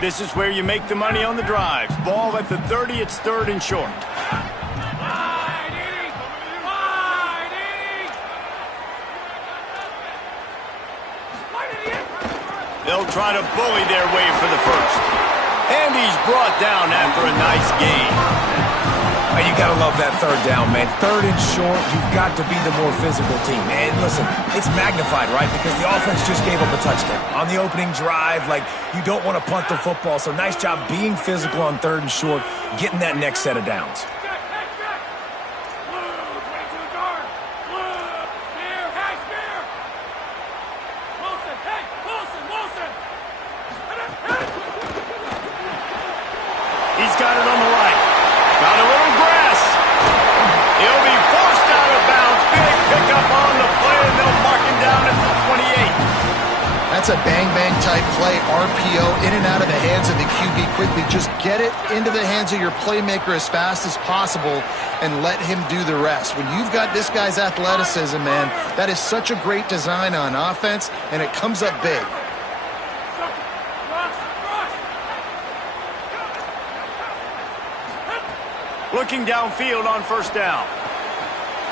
This is where you make the money on the drives. Ball at the 30, it's 3rd and short. They'll try to bully their way for the first. And he's brought down after a nice gain. You got to love that 3rd down, man. 3rd and short, you've got to be the more physical team. And listen, it's magnified, right? Because the offense just gave up a touchdown. On the opening drive, like, you don't want to punt the football. So nice job being physical on 3rd and short, getting that next set of downs. He's got it on the right. Got a little grass. He'll be forced out of bounds. Big pickup on the play, and they'll mark him down at the 28. That's a bang-bang type play, RPO, in and out of the hands of the QB quickly. Just get it into the hands of your playmaker as fast as possible and let him do the rest. When you've got this guy's athleticism, man, that is such a great design on offense, and it comes up big. Looking downfield on 1st down.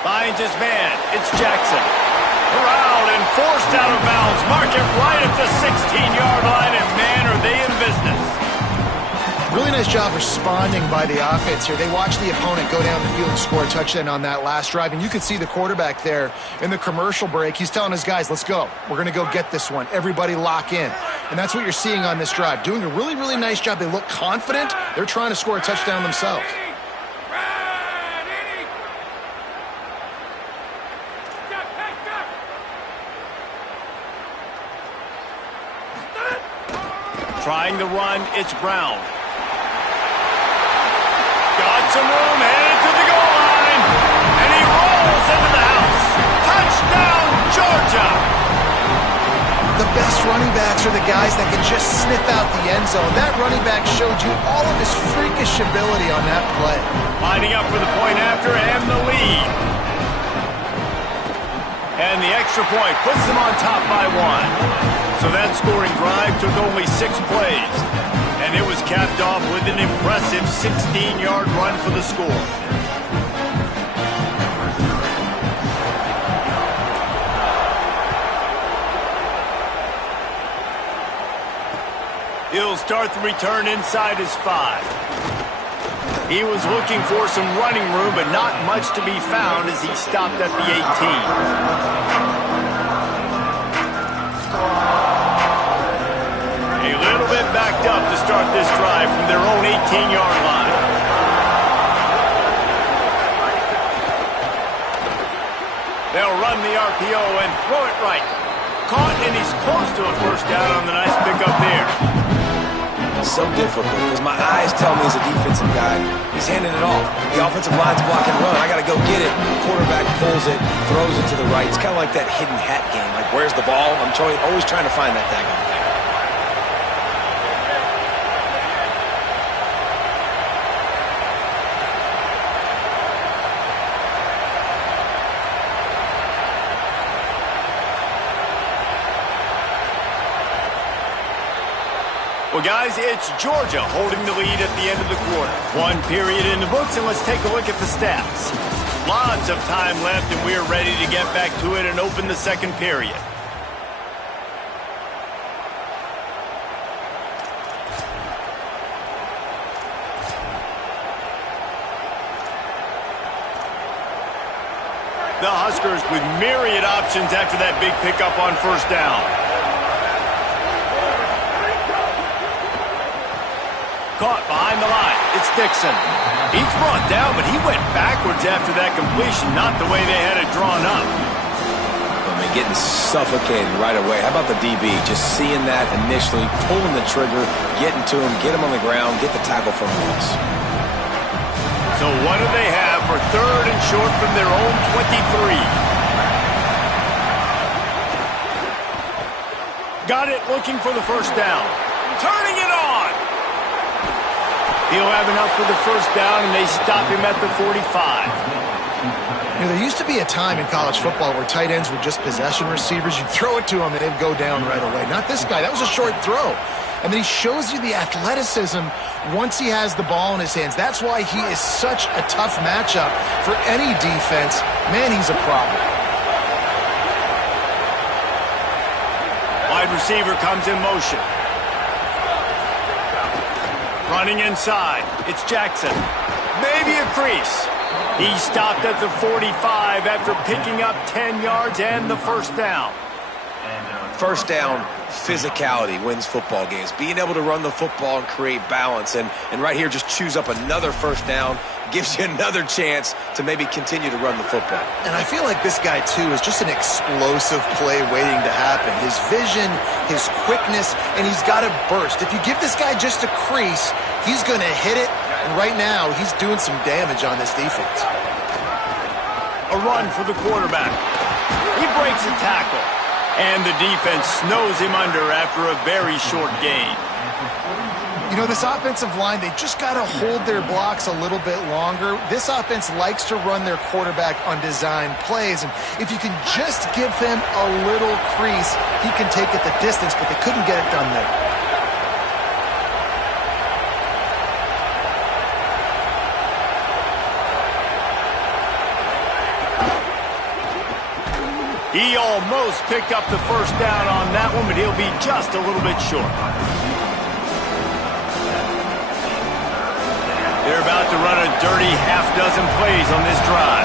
Finds his man. It's Jackson. Corralled and forced out of bounds. Mark it right at the 16-yard line, and man, are they in business. Really nice job responding by the offense here. They watched the opponent go down the field and score a touchdown on that last drive, and you could see the quarterback there in the commercial break. He's telling his guys, let's go. We're going to go get this one. Everybody lock in. And that's what you're seeing on this drive. Doing a really, really nice job. They look confident. They're trying to score a touchdown themselves. Trying to run, it's Brown. Got some room, headed to the goal line. And he rolls into the house. Touchdown, Georgia! The best running backs are the guys that can just sniff out the end zone. That running back showed you all of his freakish ability on that play. Lining up for the point after and the lead. And the extra point puts them on top by 1. So that scoring drive took only 6 plays. And it was capped off with an impressive 16-yard run for the score. He'll start the return inside his 5. He was looking for some running room, but not much to be found as he stopped at the 18. Backed up to start this drive from their own 18-yard line. They'll run the RPO and throw it right. Caught, and he's close to a 1st down on the nice pickup there. So difficult because my eyes tell me he's a defensive guy. He's handing it off. The offensive line's blocking run. I got to go get it. Quarterback pulls it, throws it to the right. It's kind of like that hidden hat game. Like, where's the ball? I'm always trying to find that daggone thing. Well, guys, it's Georgia holding the lead at the end of the quarter. 1 period in the books, and let's take a look at the stats. Lots of time left, and we're ready to get back to it and open the 2nd period. The Huskers with myriad options after that big pickup on 1st down. Caught behind the line. It's Dixon. He's brought down, but he went backwards after that completion, not the way they had it drawn up. I mean, getting suffocated right away. How about the DB? Just seeing that initially, pulling the trigger, getting to him, get him on the ground, get the tackle for a loss. So what do they have for 3rd and short from their own 23? Got it, looking for the 1st down. Turning it on. He'll have enough for the 1st down, and they stop him at the 45. You know, there used to be a time in college football where tight ends were just possession receivers. You'd throw it to them and they'd go down right away. Not this guy. That was a short throw. And then he shows you the athleticism once he has the ball in his hands. That's why he is such a tough matchup for any defense. Man, he's a problem. Wide receiver comes in motion. Running inside. It's Jackson. Maybe a crease. He stopped at the 45 after picking up 10 yards and the first down. First down, physicality wins football games. Being able to run the football and create balance. And right here, just choose up another first down. Gives you another chance to maybe continue to run the football. And I feel like this guy, too, is just an explosive play waiting to happen. His vision, his quickness, and he's got to burst. If you give this guy just a crease, he's going to hit it. And right now, he's doing some damage on this defense. A run for the quarterback. He breaks a tackle. And the defense snows him under after a very short gain. You know, this offensive line, they just got to hold their blocks a little bit longer. This offense likes to run their quarterback on design plays. And if you can just give him a little crease, he can take it the distance, but they couldn't get it done there. He almost picked up the first down on that one, but he'll be just a little bit short. They're about to run a dirty half-dozen plays on this drive.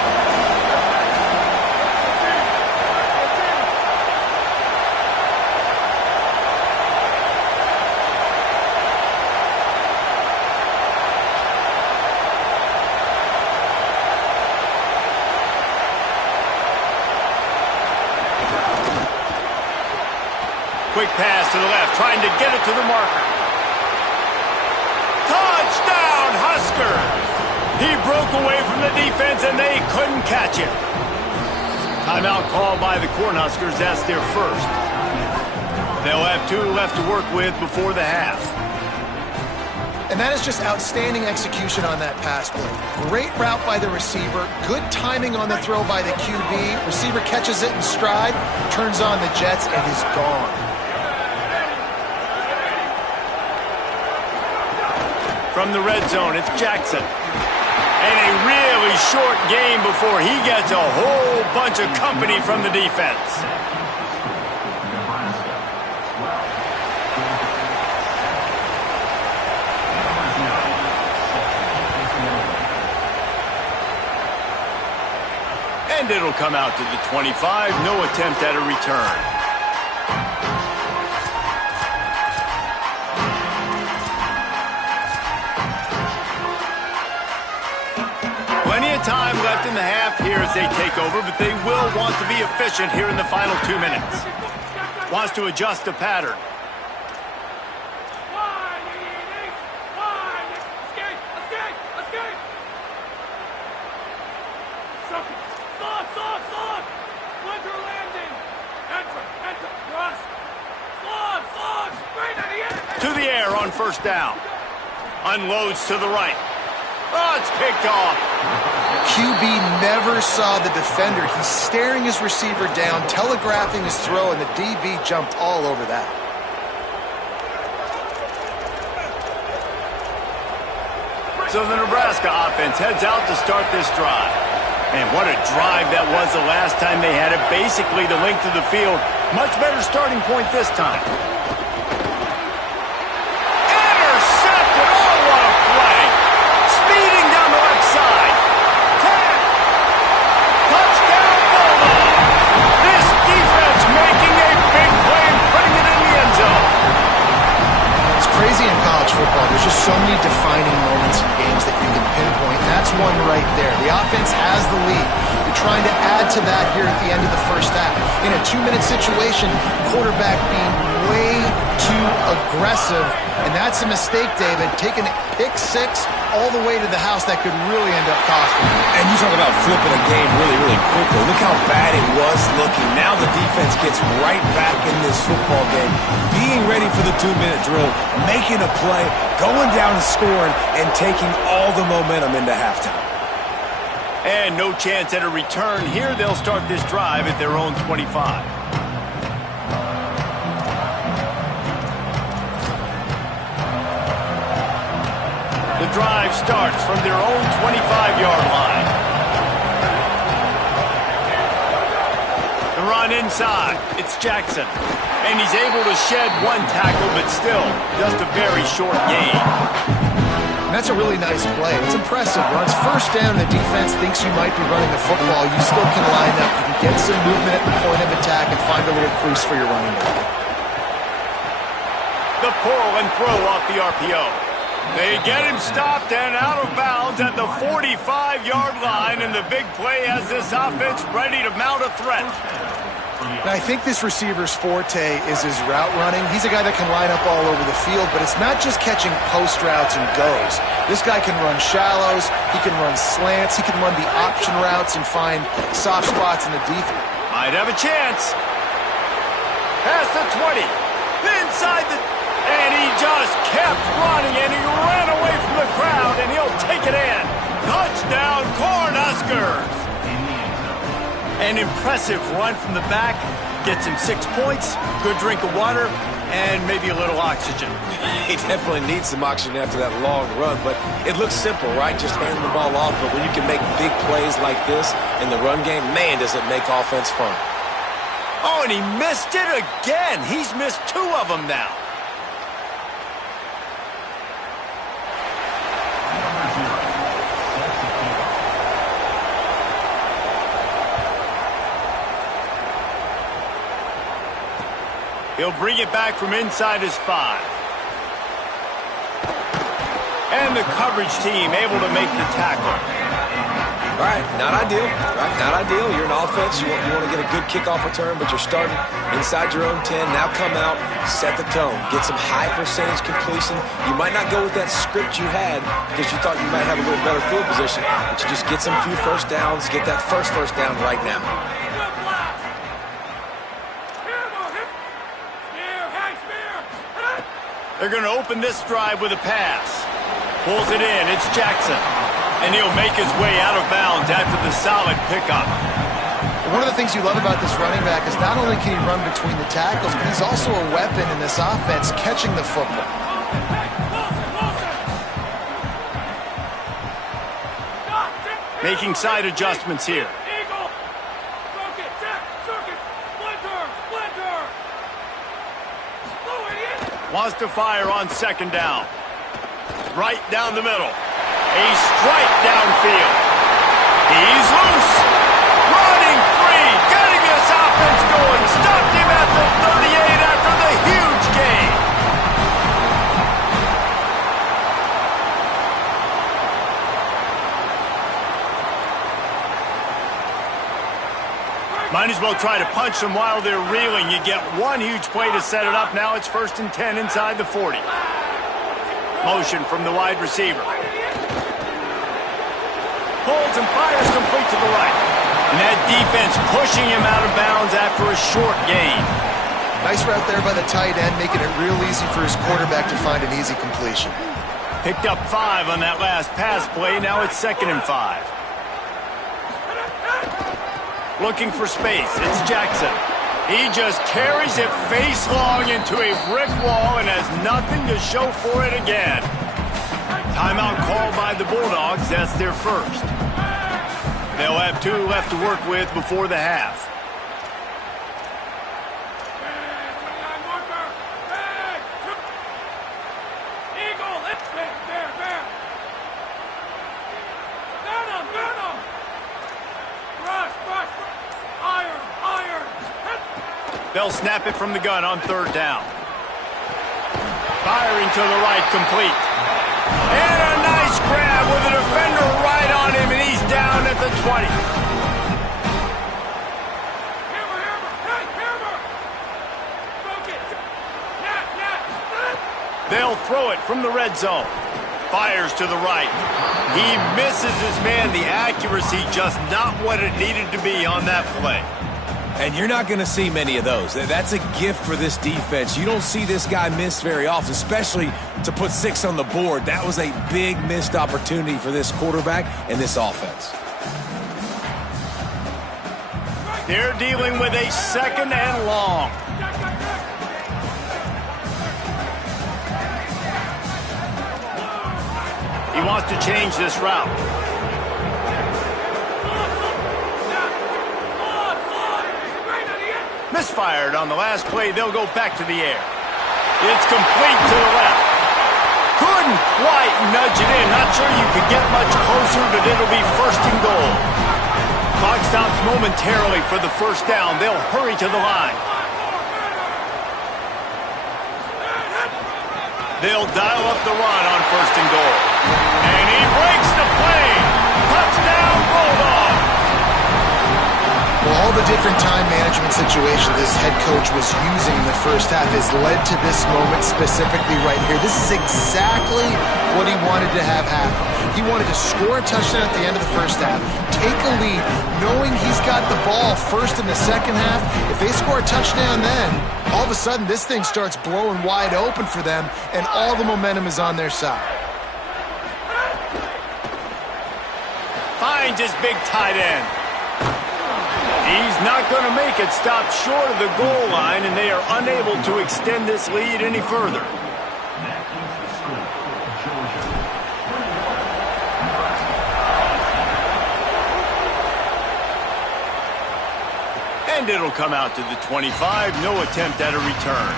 Quick pass to the left, trying to get it to the marker. Touchdown, Huskers! He broke away from the defense, and they couldn't catch him. Timeout called by the Cornhuskers. That's their first. They'll have 2 left to work with before the half. And that is just outstanding execution on that pass play. Great route by the receiver. Good timing on the throw by the QB. Receiver catches it in stride, turns on the jets, and is gone. From the red zone, it's Jackson. And a really short game before he gets a whole bunch of company from the defense. And it'll come out to the 25. No attempt at a return. Plenty of time left in the half here as they take over, but they will want to be efficient here in the final 2 minutes. Wants to adjust the pattern. To the air on first down. Unloads to the right. Oh, it's picked off. QB never saw the defender. He's staring his receiver down, telegraphing his throw, and the DB jumped all over that. So the Nebraska offense heads out to start this drive. And what a drive that was the last time they had it. Basically the length of the field. Much better starting point this time. Intercepted! Oh, what a play! Speeding down the left side. Touchdown, Bulldogs! This defense making a big play and putting it in the end zone. It's crazy in college football. There's just so many defining moments in games that you can pinpoint, and that's one right there. The offense has the lead. You're trying to add to that here at the end of the first half. In a 2-minute situation, quarterback being way too aggressive, and that's a mistake, David. Taking a pick six all the way to the house, that could really end up costing you. And you talk about flipping a game really, really quickly. Look how bad it was looking. Now the defense gets right back in this football game, being ready for the 2-minute drill, making a play, going down and scoring, and taking all the momentum into halftime. And no chance at a return here. They'll start this drive at their own 25. The drive starts from their own 25-yard line. The run inside. It's Jackson. And he's able to shed one tackle, but still just a very short gain. And that's a really nice play. It's impressive. When it's first down and the defense thinks you might be running the football, you still can line up. You can get some movement at the point of attack and find a little crease for your running back. The pull and throw off the RPO. They get him stopped and out of bounds at the 45-yard line, and the big play has this offense ready to mount a threat. Now, I think this receiver's forte is his route running. He's a guy that can line up all over the field, but it's not just catching post routes and goes. This guy can run shallows, he can run slants, he can run the option routes and find soft spots in the defense. Might have a chance. Past the 20. Inside the... And he just kept running, and he ran away from the crowd, and he'll take it in. Touchdown, Cornhuskers! An impressive run from the back. Gets him 6 points, good drink of water, and maybe a little oxygen. He definitely needs some oxygen after that long run, but it looks simple, right? Just hand the ball off, but when you can make big plays like this in the run game, man, does it make offense fun. Oh, and he missed it again. He's missed 2 of them now. He'll bring it back from inside his 5. And the coverage team able to make the tackle. All right, not ideal. Right, not ideal. You're an offense. You want to get a good kickoff return, but you're starting inside your own 10. Now come out, set the tone. Get some high percentage completion. You might not go with that script you had because you thought you might have a little better field position, but you just get some few first downs, get that first down right now. They're going to open this drive with a pass. Pulls it in. It's Jackson. And he'll make his way out of bounds after the solid pickup. One of the things you love about this running back is not only can he run between the tackles, but he's also a weapon in this offense catching the football. Making side adjustments here. Wants to fire on second down. Right down the middle. A strike downfield. He's loose. Running free. Getting this offense going. Stopped him at the 38 after the huge gain. Might as well try to punch them while they're reeling. You get one huge play to set it up. Now it's 1st and 10 inside the 40. Motion from the wide receiver. Pulls and fires complete to the right. And that defense pushing him out of bounds after a short gain. Nice route there by the tight end, making it real easy for his quarterback to find an easy completion. Picked up 5 on that last pass play. Now it's 2nd and 5. Looking for space. It's Jackson. He just carries it face long into a brick wall and has nothing to show for it again. Timeout called by the Bulldogs. That's their first. They'll have 2 left to work with before the half. They'll snap it from the gun on 3rd down. Firing to the right, complete. And a nice grab with a defender right on him, and he's down at the 20. They'll throw it from the red zone. Fires to the right. He misses his man. The accuracy just not what it needed to be on that play. And you're not going to see many of those. That's a gift for this defense. You don't see this guy miss very often, especially to put 6 on the board. That was a big missed opportunity for this quarterback and this offense. They're dealing with a 2nd and long. He wants to change this route. Misfired on the last play. They'll go back to the air. It's complete to the left. Couldn't quite nudge it in. Not sure you could get much closer, but it'll be 1st and goal. Clock stops momentarily for the 1st down. They'll hurry to the line. They'll dial up the run on 1st and goal. And he breaks the play. Touchdown, Bulldogs. Well, all the different time management situations this head coach was using in the first half has led to this moment specifically right here. This is exactly what he wanted to have happen. He wanted to score a touchdown at the end of the first half, take a lead, knowing he's got the ball first in the second half. If they score a touchdown then, all of a sudden this thing starts blowing wide open for them, and all the momentum is on their side. Finds his big tight end. He's not going to make it. Stopped short of the goal line, and they are unable to extend this lead any further. And it'll come out to the 25. No attempt at a return.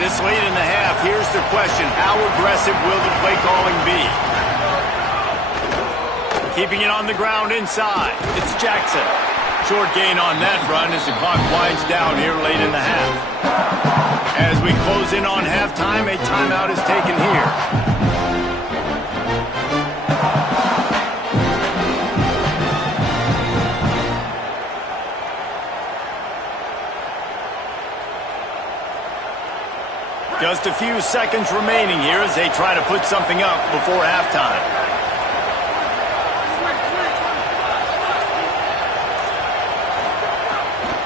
This late in the half, here's the question. How aggressive will the play calling be? Keeping it on the ground inside. It's Jackson. Short gain on that run as the clock winds down here late in the half. As we close in on halftime, a timeout is taken here. Just a few seconds remaining here as they try to put something up before halftime.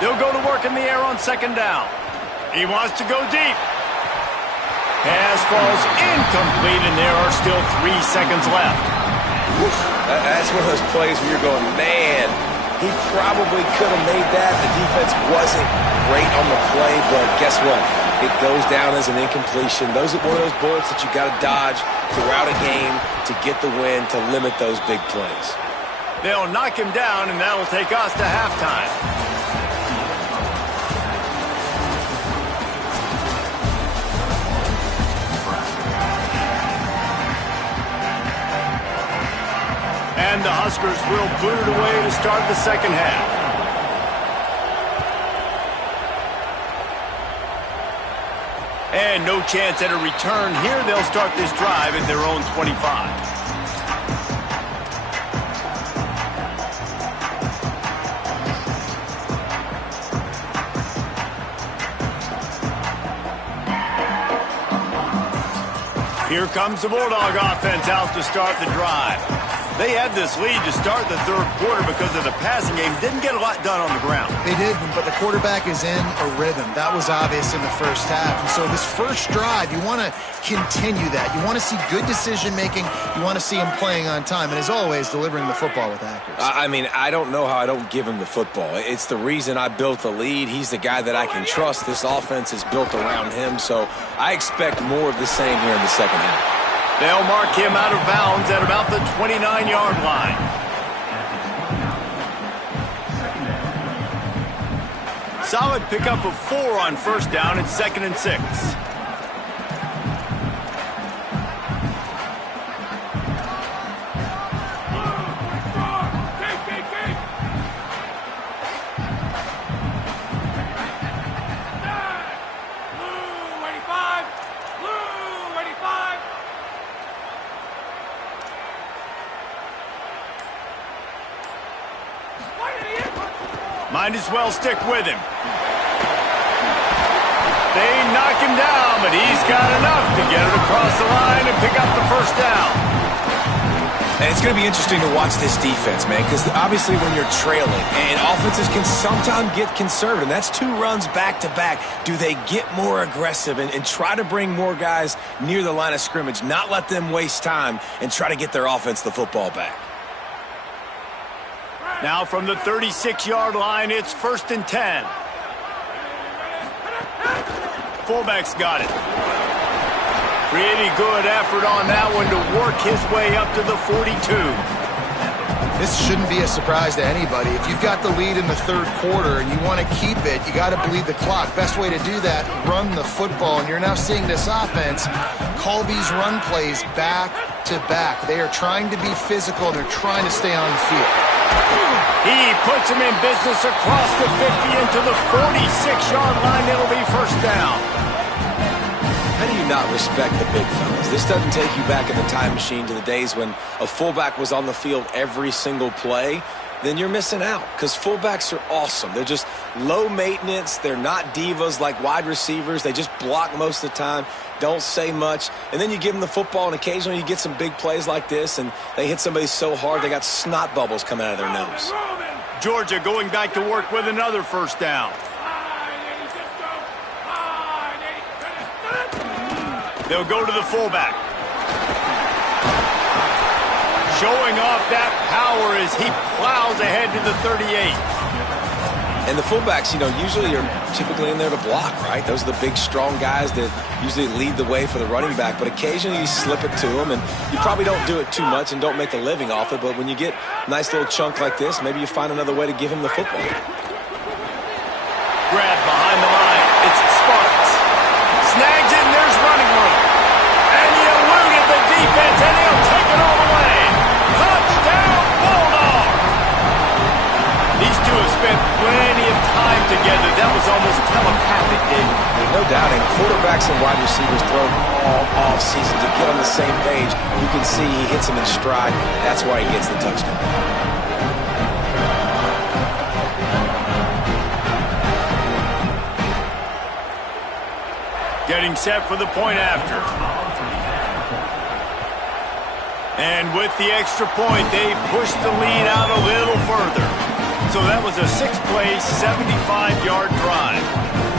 They'll go to work in the air on 2nd down. He wants to go deep. Pass falls incomplete, and there are still 3 seconds left. That's one of those plays where you're going, man, he probably could have made that. The defense wasn't great on the play, but guess what? It goes down as an incompletion. Those are one of those bullets that you got to dodge throughout a game to get the win, to limit those big plays. They'll knock him down, and that'll take us to halftime. And the Huskers will put it away to start the second half. And no chance at a return here. They'll start this drive at their own 25. Here comes the Bulldog offense out to start the drive. They had this lead to start the 3rd quarter because of the passing game. Didn't get a lot done on the ground. They did, but the quarterback is in a rhythm. That was obvious in the first half. And so this first drive, you want to continue that. You want to see good decision-making. You want to see him playing on time. And as always, delivering the football with accuracy. I mean, I don't know how I don't give him the football. It's the reason I built the lead. He's the guy that I can trust. This offense is built around him. So I expect more of the same here in the second half. They'll mark him out of bounds at about the 29-yard line. Solid pickup of 4 on 1st down. It's 2nd and 6. Might as well stick with him. They knock him down, but he's got enough to get it across the line and pick up the 1st down. And it's going to be interesting to watch this defense, man, because obviously when you're trailing, and offenses can sometimes get conservative, and that's 2 runs back-to-back. Do they get more aggressive and try to bring more guys near the line of scrimmage, not let them waste time, and try to get their offense the football back? Now from the 36-yard line, it's 1st and 10. Fullback's got it. Pretty good effort on that one to work his way up to the 42. This shouldn't be a surprise to anybody. If you've got the lead in the 3rd quarter and you want to keep it, you got to bleed the clock. Best way to do that, run the football. And you're now seeing this offense call these run plays back to back. They are trying to be physical, and they're trying to stay on the field. He puts him in business across the 50 into the 46-yard line. It'll be 1st down. How do you not respect the big fellas? This doesn't take you back in the time machine to the days when a fullback was on the field every single play. Then you're missing out, because fullbacks are awesome. They're just low maintenance. They're not divas like wide receivers. They just block most of the time, don't say much. And then you give them the football, and occasionally you get some big plays like this, and they hit somebody so hard they got snot bubbles coming out of their nose. Georgia going back to work with another 1st down. They'll go to the fullback. Showing off that power as he plows ahead to the 38. And the fullbacks, usually are typically in there to block, right? Those are the big, strong guys that usually lead the way for the running back. But occasionally you slip it to them, and you probably don't do it too much and don't make a living off it. But when you get a nice little chunk like this, maybe you find another way to give him the football. Grab behind the line. It's Sparks. Snags it, and there's running room. And he eluded the defense, and he'll take it all the way. Touchdown, Bulldog! These two have spent plenty of time together. That was almost telepathic, David. No doubt, and quarterbacks and wide receivers throw all off season to get on the same page. You can see he hits them in stride. That's why he gets the touchdown. Getting set for the point after. And with the extra point, they pushed the lead out a little further. So that was a 6-play, 75-yard drive.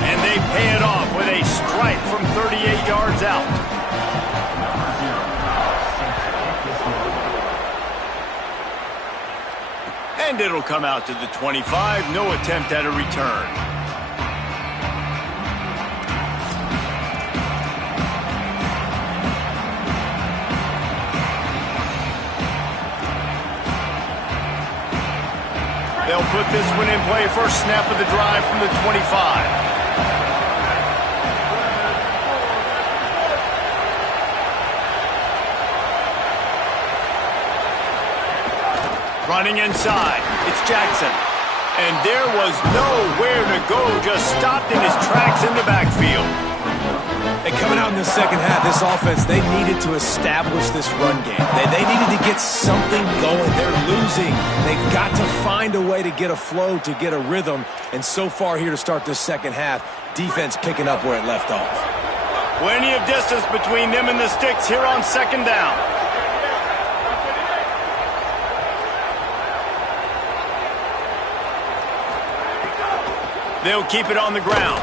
And they pay it off with a strike from 38 yards out. And it'll come out to the 25. No attempt at a return. They'll put this one in play. First snap of the drive from the 25. Running inside, it's Jackson. And there was nowhere to go, just stopped in his tracks in the backfield. And coming out in the second half, this offense, they needed to establish this run game. They needed to get something going. They're losing. They've got to find a way to get a flow, to get a rhythm. And so far here to start this second half, defense picking up where it left off. Plenty of distance between them and the sticks here on 2nd down. They'll keep it on the ground.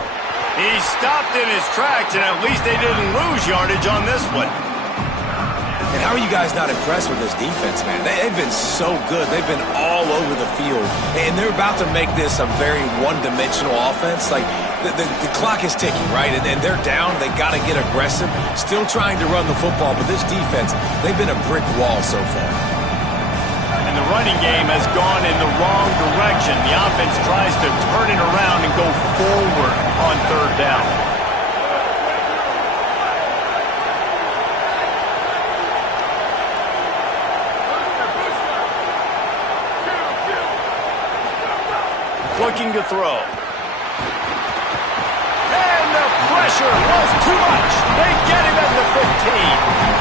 He stopped in his tracks, and at least they didn't lose yardage on this one. And how are you guys not impressed with this defense, man? They've been so good. They've been all over the field. And they're about to make this a very one-dimensional offense. Like, the clock is ticking, right? And they're down. They got to get aggressive. Still trying to run the football, but this defense, they've been a brick wall so far. And the running game has gone in the wrong direction. The offense tries to turn it around and go forward on 3rd down. Looking to throw. And the pressure was too much. They get him at the 15.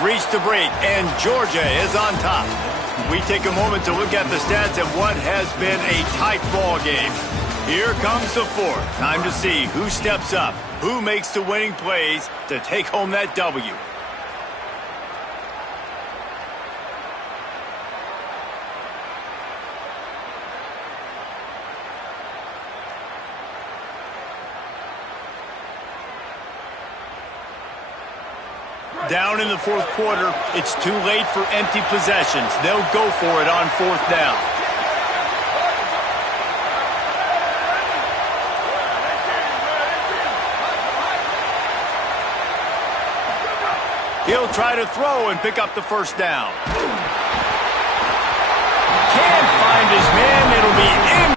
We've reached the break, and Georgia is on top. We take a moment to look at the stats of what has been a tight ball game. Here comes the fourth. Time to see who steps up, who makes the winning plays to take home that W. Down in the fourth quarter, it's too late for empty possessions. They'll go for it on fourth down. He'll try to throw and pick up the first down. Can't find his man. It'll be in.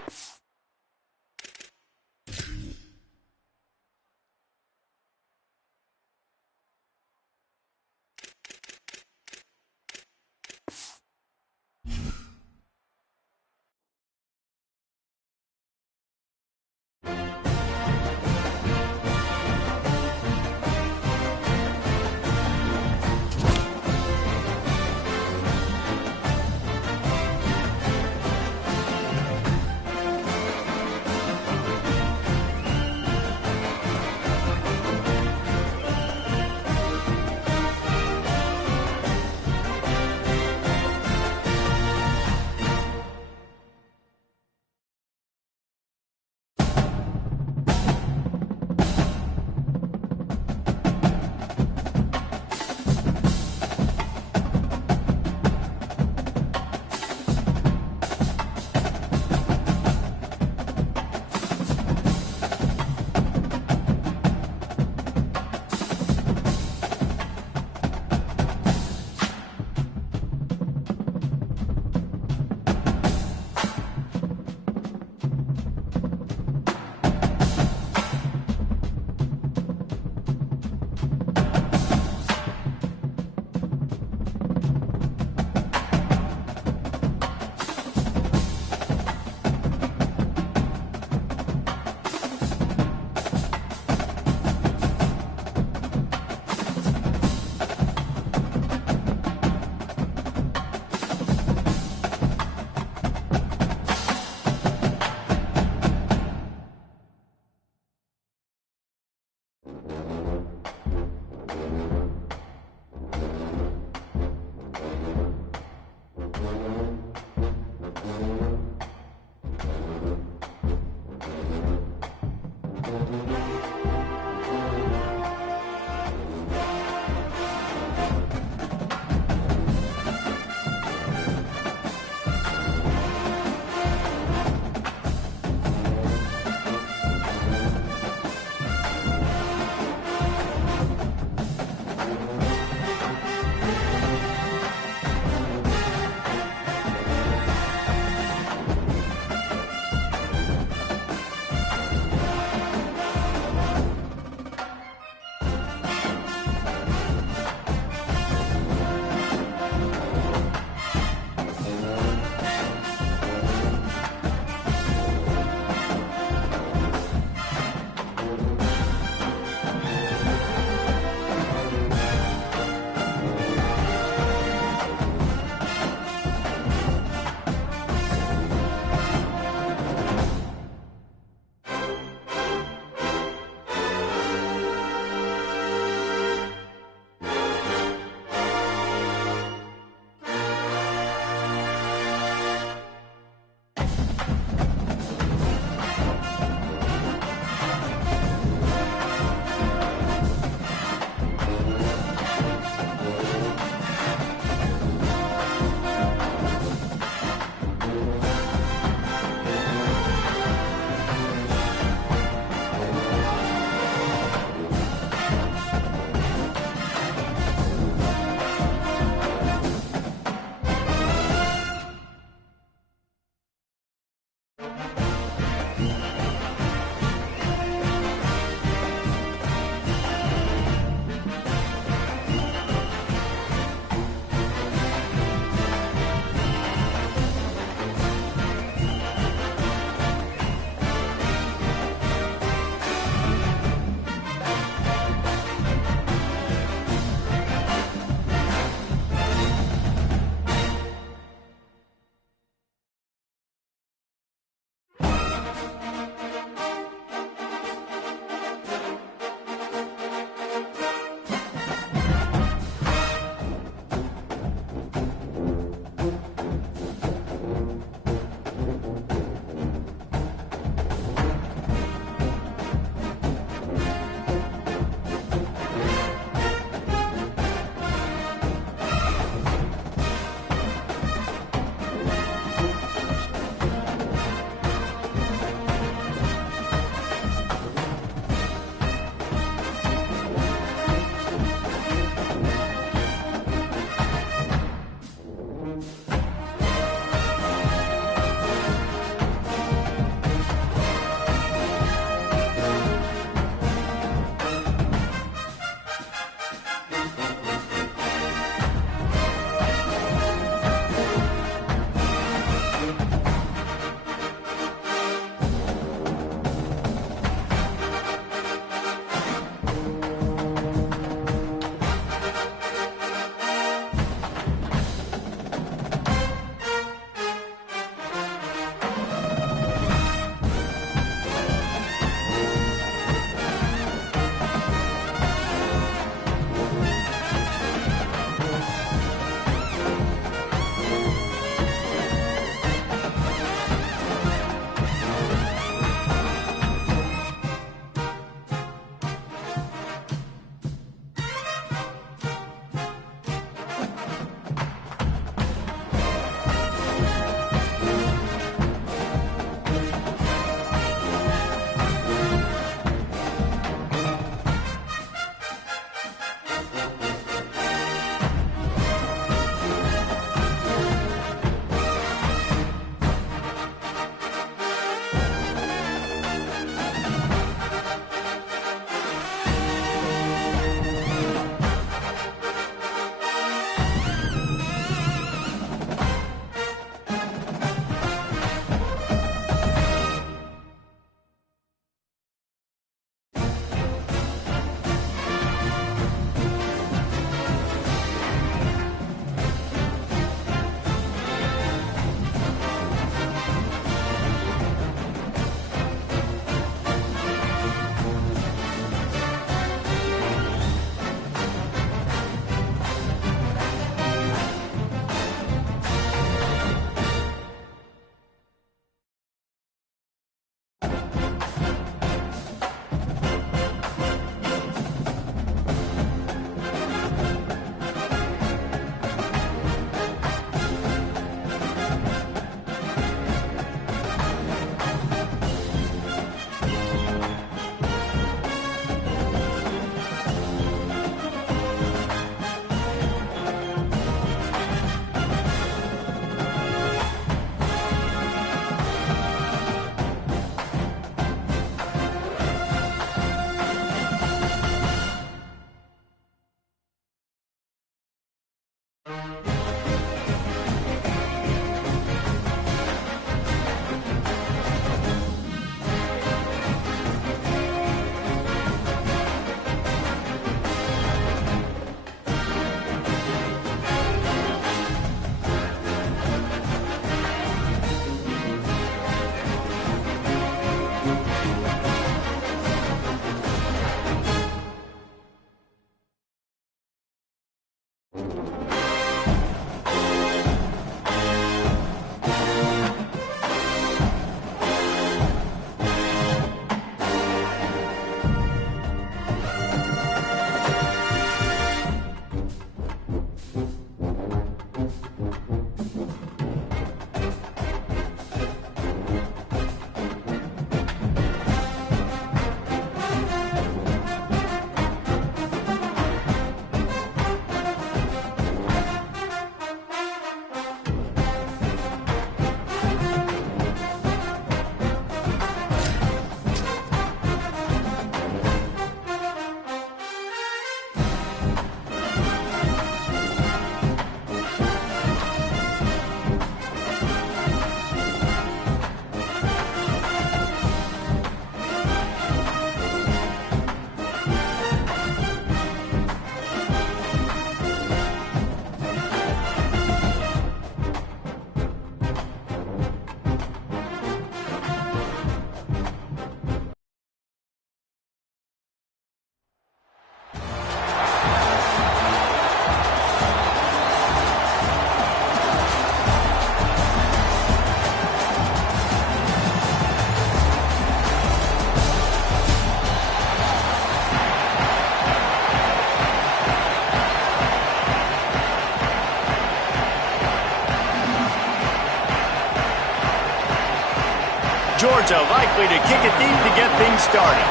Georgia likely to kick it deep to get things started.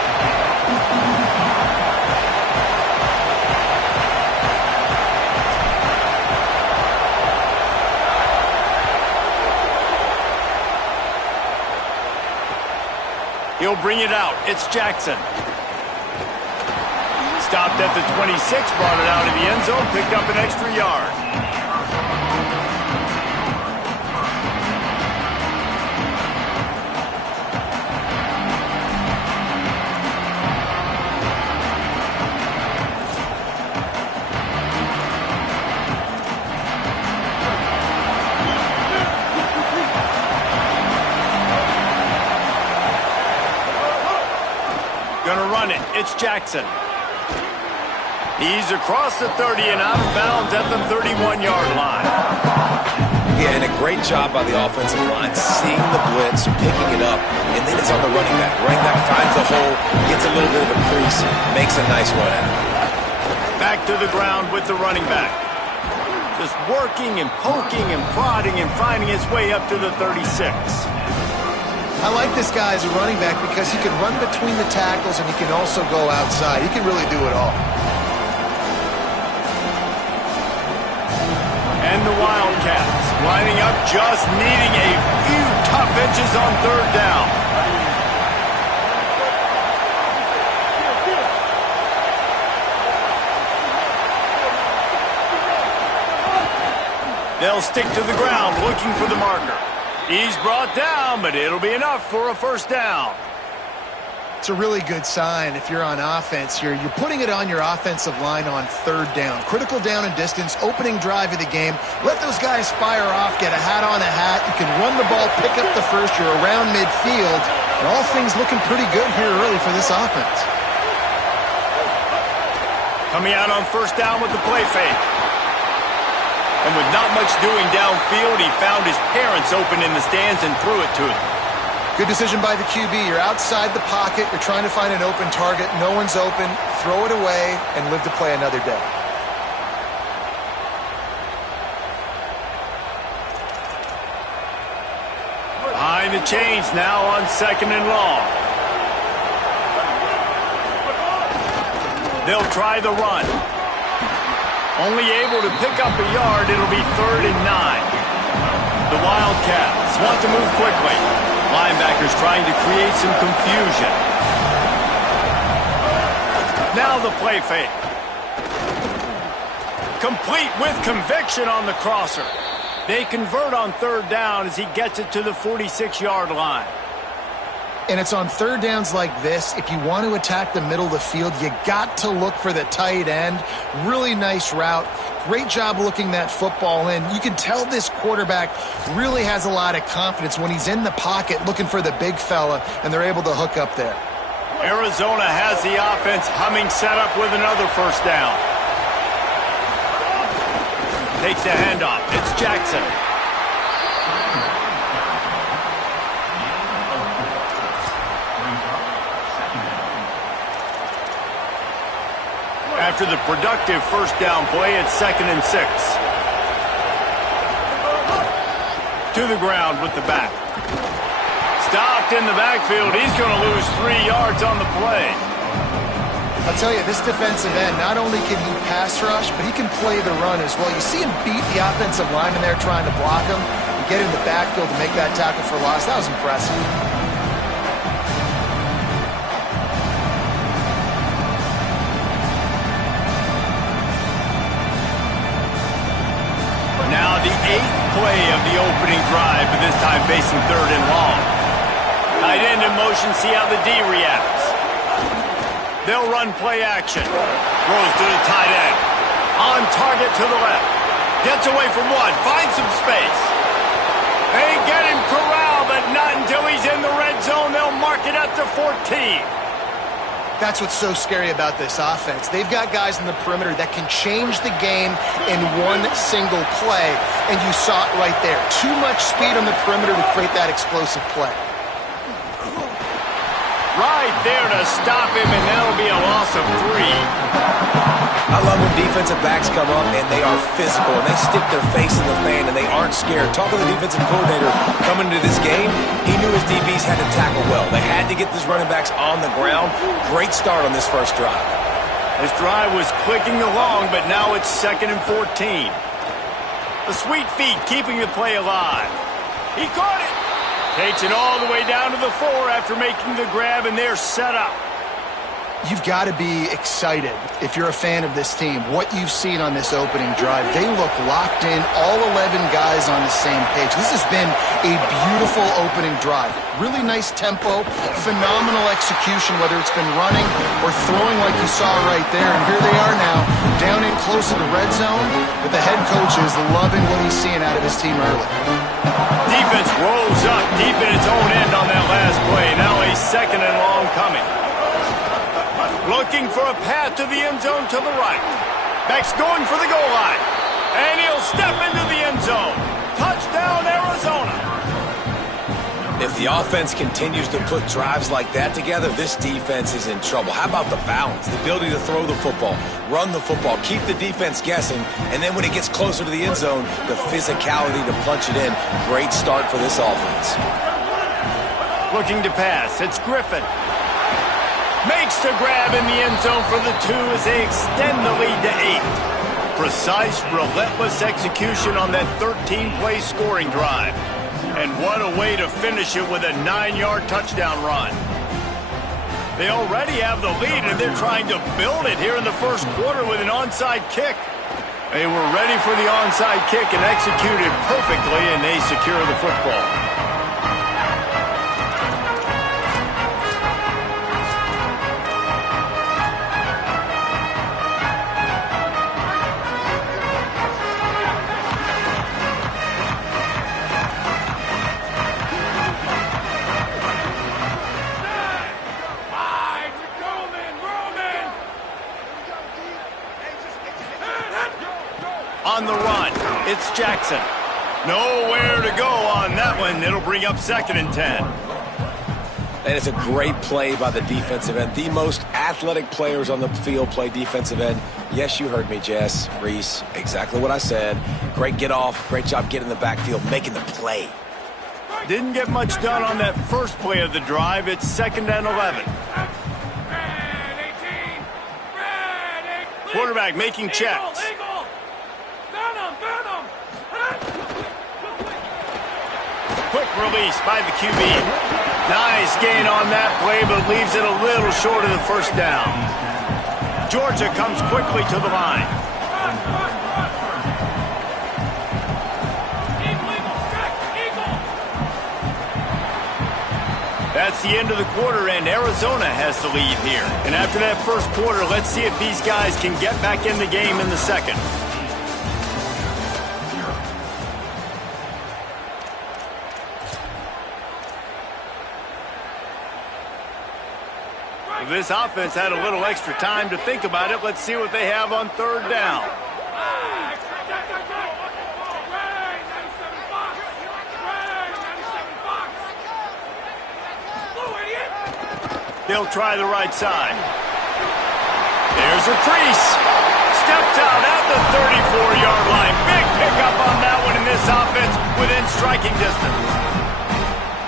He'll bring it out. It's Jackson. Stopped at the 26, brought it out of the end zone, picked up an extra yard. Gonna run it. It's Jackson. He's across the 30 and out of bounds at the 31-yard line. Yeah, and a great job by the offensive line, seeing the blitz, picking it up, and then it's on the running back. Running back finds the hole, gets a little bit of a crease, makes a nice run at it. Back to the ground with the running back. Just working and poking and prodding and finding his way up to the 36. I like this guy as a running back because he can run between the tackles and he can also go outside. He can really do it all. And the Wildcats lining up, just needing a few tough inches on third down. They'll stick to the ground looking for the marker. He's brought down, but it'll be enough for a first down. It's a really good sign if you're on offense here. You're putting it on your offensive line on third down. Critical down and distance, opening drive of the game. Let those guys fire off, get a hat on a hat. You can run the ball, pick up the first. You're around midfield. And all things looking pretty good here early for this offense. Coming out on first down with the play fake. And with not much doing downfield, he found his parents open in the stands and threw it to them. Good decision by the QB. You're outside the pocket. You're trying to find an open target. No one's open. Throw it away and live to play another day. Behind the chains now on second and long. They'll try the run. Only able to pick up a yard. It'll be 3rd and 9. The Wildcats want to move quickly. Linebackers trying to create some confusion. Now the play fake. Complete with conviction on the crosser. They convert on third down as he gets it to the 46-yard line. And it's on third downs like this. If you want to attack the middle of the field, you got to look for the tight end. Really nice route. Great job looking that football in. You can tell this quarterback really has a lot of confidence when he's in the pocket looking for the big fella, and they're able to hook up there. Arizona has the offense humming, set up with another first down. Takes the handoff. It's Jackson. After the productive first down play, it's 2nd and 6. To the ground with the back. Stopped in the backfield. He's going to lose 3 yards on the play. I'll tell you, this defensive end, not only can he pass rush, but he can play the run as well. You see him beat the offensive lineman there trying to block him and get in the backfield to make that tackle for loss. That was impressive. Now the 8th play of the opening drive, but this time facing 3rd and long. Tight end in motion, see how the D reacts. They'll run play action. Throws to the tight end. On target to the left. Gets away from one, finds some space. They get him corralled, but not until he's in the red zone. They'll mark it at the 14. That's what's so scary about this offense. They've got guys in the perimeter that can change the game in one single play, and you saw it right there. Too much speed on the perimeter to create that explosive play. Right there to stop him, and that'll be a loss of 3. I love when defensive backs come up and they are physical and they stick their face in the fan and they aren't scared. Talk to the defensive coordinator coming into this game. He knew his DBs had to tackle well. They had to get these running backs on the ground. Great start on this first drive. This drive was clicking along, but now it's 2nd and 14. The sweet feet keeping the play alive. He caught it. Takes it all the way down to the 4 after making the grab, and they're set up. You've got to be excited if you're a fan of this team. What you've seen on this opening drive, they look locked in, all 11 guys on the same page. This has been a beautiful opening drive. Really nice tempo, phenomenal execution, whether it's been running or throwing like you saw right there. And here they are now, down in close to the red zone, but the head coach is loving what he's seeing out of his team early. Defense rolls up deep in its own end on that last play. Now a 2nd and long coming. Looking for a path to the end zone to the right. Beck's going for the goal line. And he'll step into the end zone. Touchdown, Arizona. If the offense continues to put drives like that together, this defense is in trouble. How about the balance, the ability to throw the football, run the football, keep the defense guessing, and then when it gets closer to the end zone, the physicality to punch it in. Great start for this offense. Looking to pass. It's Griffin. Makes the grab in the end zone for the 2 as they extend the lead to 8. Precise, relentless execution on that 13-play scoring drive. And what a way to finish it with a 9-yard touchdown run. They already have the lead, and they're trying to build it here in the first quarter with an onside kick. They were ready for the onside kick and executed perfectly, and they secure the football. On the run, it's Jackson. Nowhere to go on that one. It'll bring up 2nd and 10. And it's a great play by the defensive end. The most athletic players on the field play defensive end. Yes, you heard me, Jess, Reese. Exactly what I said. Great get off. Great job getting in the backfield, making the play. Didn't get much done on that first play of the drive. It's 2nd and 11. Quarterback making checks. Quick release by the QB. Nice gain on that play, but leaves it a little short of the first down. Georgia comes quickly to the line. That's the end of the quarter, and Arizona has the lead here. And after that first quarter, let's see if these guys can get back in the game in the second. This offense had a little extra time to think about it. Let's see what they have on 3rd down. They'll try the right side. There's a crease. Steps out at the 34-yard line. Big pickup on that one in this offense within striking distance.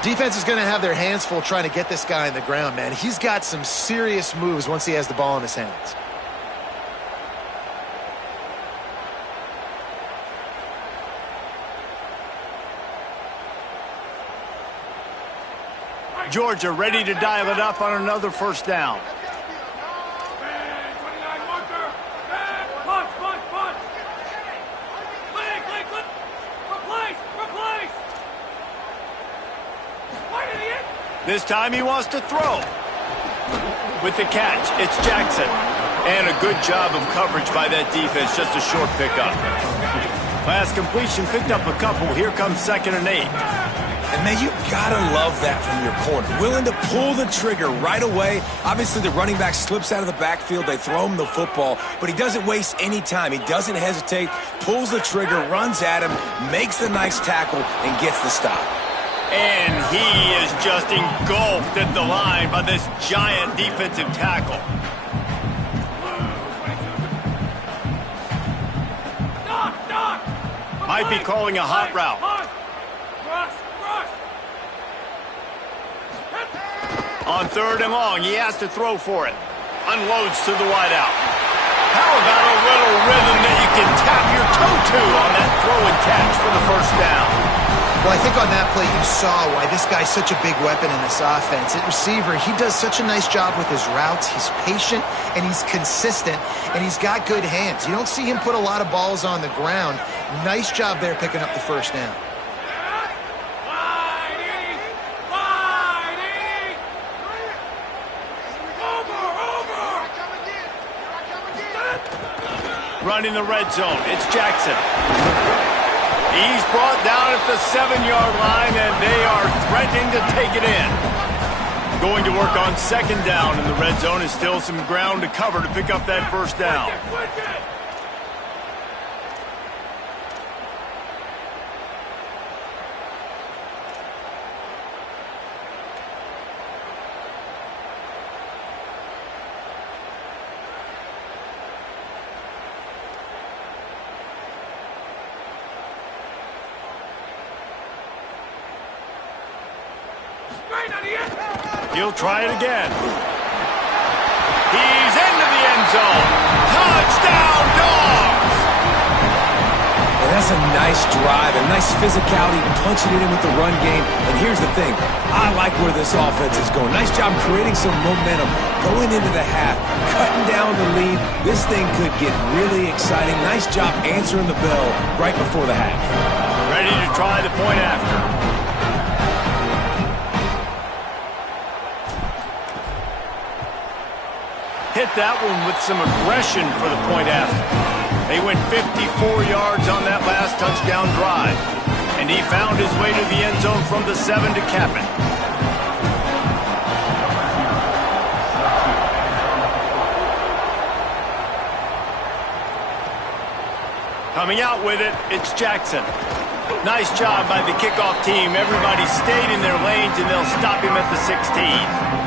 Defense is going to have their hands full trying to get this guy on the ground, man. He's got some serious moves once he has the ball in his hands. Georgia ready to dial it up on another first down. This time he wants to throw. With the catch, it's Jackson. And a good job of coverage by that defense, just a short pickup. Last completion picked up a couple. Here comes 2nd and 8. And, man, you got to love that from your corner. Willing to pull the trigger right away. Obviously, the running back slips out of the backfield. They throw him the football, but he doesn't waste any time. He doesn't hesitate, pulls the trigger, runs at him, makes the nice tackle, and gets the stop. And he is just engulfed at the line by this giant defensive tackle. Might be calling a hot route. On 3rd and long, he has to throw for it. Unloads to the wideout. How about a little rhythm that you can tap your toe to on that throw and catch for the first down? Well, I think on that play you saw why this guy's such a big weapon in this offense. At receiver, he does such a nice job with his routes. He's patient, and he's consistent, and he's got good hands. You don't see him put a lot of balls on the ground. Nice job there picking up the first down. Running the red zone, it's Jackson. He's brought down at the 7-yard line, and they are threatening to take it in. Going to work on 2nd down in the red zone. Is still some ground to cover to pick up that first down. He'll try it again. He's into the end zone. Touchdown, Dogs! And that's a nice drive, a nice physicality, punching it in with the run game. And here's the thing. I like where this offense is going. Nice job creating some momentum, going into the half, cutting down the lead. This thing could get really exciting. Nice job answering the bell right before the half. Ready to try the point after. Hit that one with some aggression for the point after. They went 54 yards on that last touchdown drive. And he found his way to the end zone from the 7 to cap it. Coming out with it, it's Jackson. Nice job by the kickoff team. Everybody stayed in their lanes, and they'll stop him at the 16.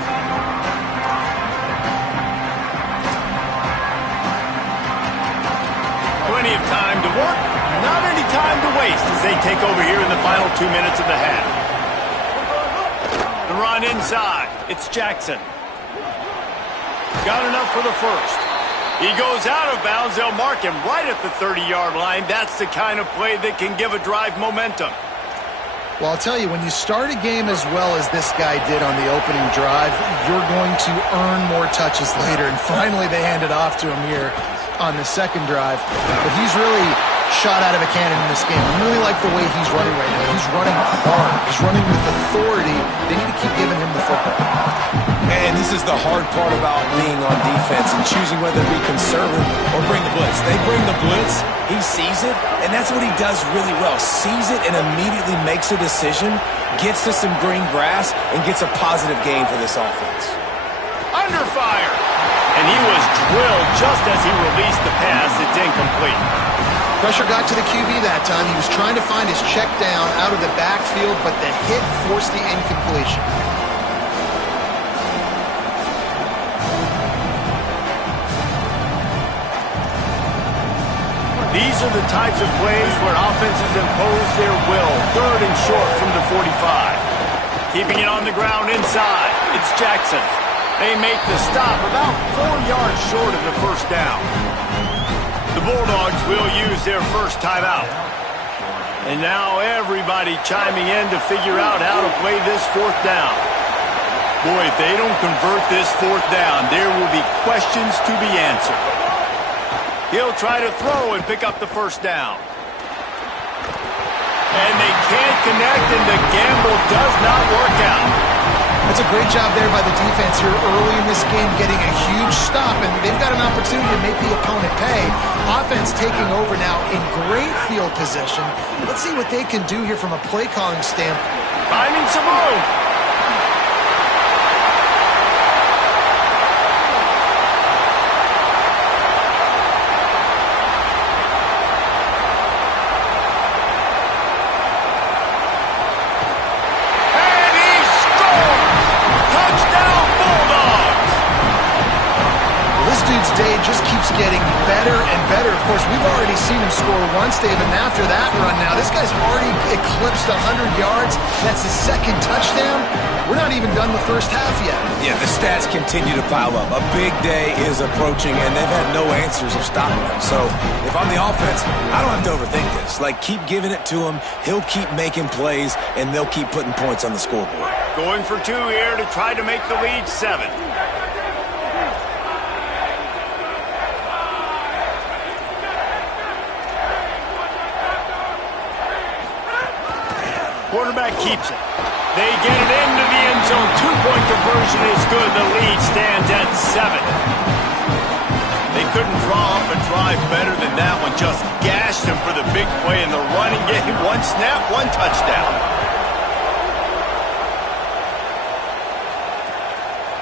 Plenty of time to work, not any time to waste as they take over here in the final 2 minutes of the half. The run inside, it's Jackson. Got enough for the first. He goes out of bounds, they'll mark him right at the 30-yard line. That's the kind of play that can give a drive momentum. Well, I'll tell you, when you start a game as well as this guy did on the opening drive, you're going to earn more touches later. And finally, they hand it off to him here on the 2nd drive. But he's really shot out of a cannon in this game. I really like the way he's running right now. He's running hard. He's running with authority. They need to keep giving him the football. And this is the hard part about being on defense and choosing whether to be conservative or bring the blitz. They bring the blitz, he sees it, and that's what he does really well. Sees it and immediately makes a decision, gets to some green grass, and gets a positive gain for this offense. Under fire! And he was drilled just as he released the pass. It's incomplete. Pressure got to the QB that time. He was trying to find his check down out of the backfield, but the hit forced the incompletion. These are the types of plays where offenses impose their will. 3rd and short from the 45. Keeping it on the ground inside. It's Jackson. They make the stop about 4 yards short of the first down. The Bulldogs will use their first timeout. And now everybody chiming in to figure out how to play this 4th down. Boy, if they don't convert this 4th down, there will be questions to be answered. He'll try to throw and pick up the first down. And they can't connect, and the gamble does not work out. That's a great job there by the defense here early in this game, getting a huge stop, and they've got an opportunity to make the opponent pay. Offense taking over now in great field position. Let's see what they can do here from a play calling standpoint. Finding some room. Day just keeps getting better better and better. Of course, we've already seen him score once, David, and after that run now, this guy's already eclipsed 100 yards. That's his second touchdown. We're not even done the first half yet. Yeah, the stats continue to pile up. A big day is approaching, and they've had no answers of stopping him. So if I'm the offense, I don't have to overthink this. Like, keep giving it to him. He'll keep making plays, and they'll keep putting points on the scoreboard. Going for 2 here to try to make the lead 7. Quarterback keeps it. They get it into the end zone. 2-point conversion is good. The lead stands at 7. They couldn't draw up a drive better than that one. Just gashed him for the big play in the running game. 1 snap, 1 touchdown.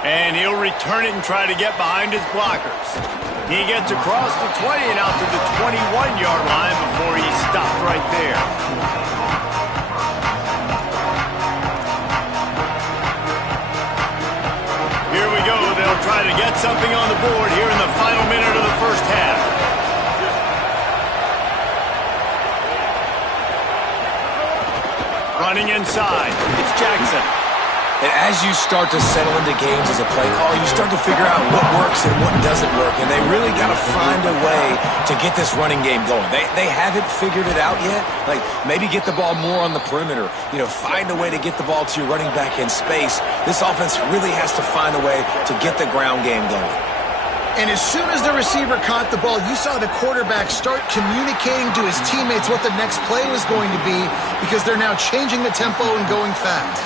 And he'll return it and try to get behind his blockers. He gets across the 20 and out to the 21-yard line before he's stopped right there. Here we go. They'll try to get something on the board here in the final minute of the first half. Running inside. It's Jackson. And as you start to settle into games as a play call, you start to figure out what works and what doesn't work. And they really got to find a way to get this running game going. They haven't figured it out yet. Like, maybe get the ball more on the perimeter. You know, find a way to get the ball to your running back in space. This offense really has to find a way to get the ground game going. And as soon as the receiver caught the ball, you saw the quarterback start communicating to his teammates what the next play was going to be, because they're now changing the tempo and going fast.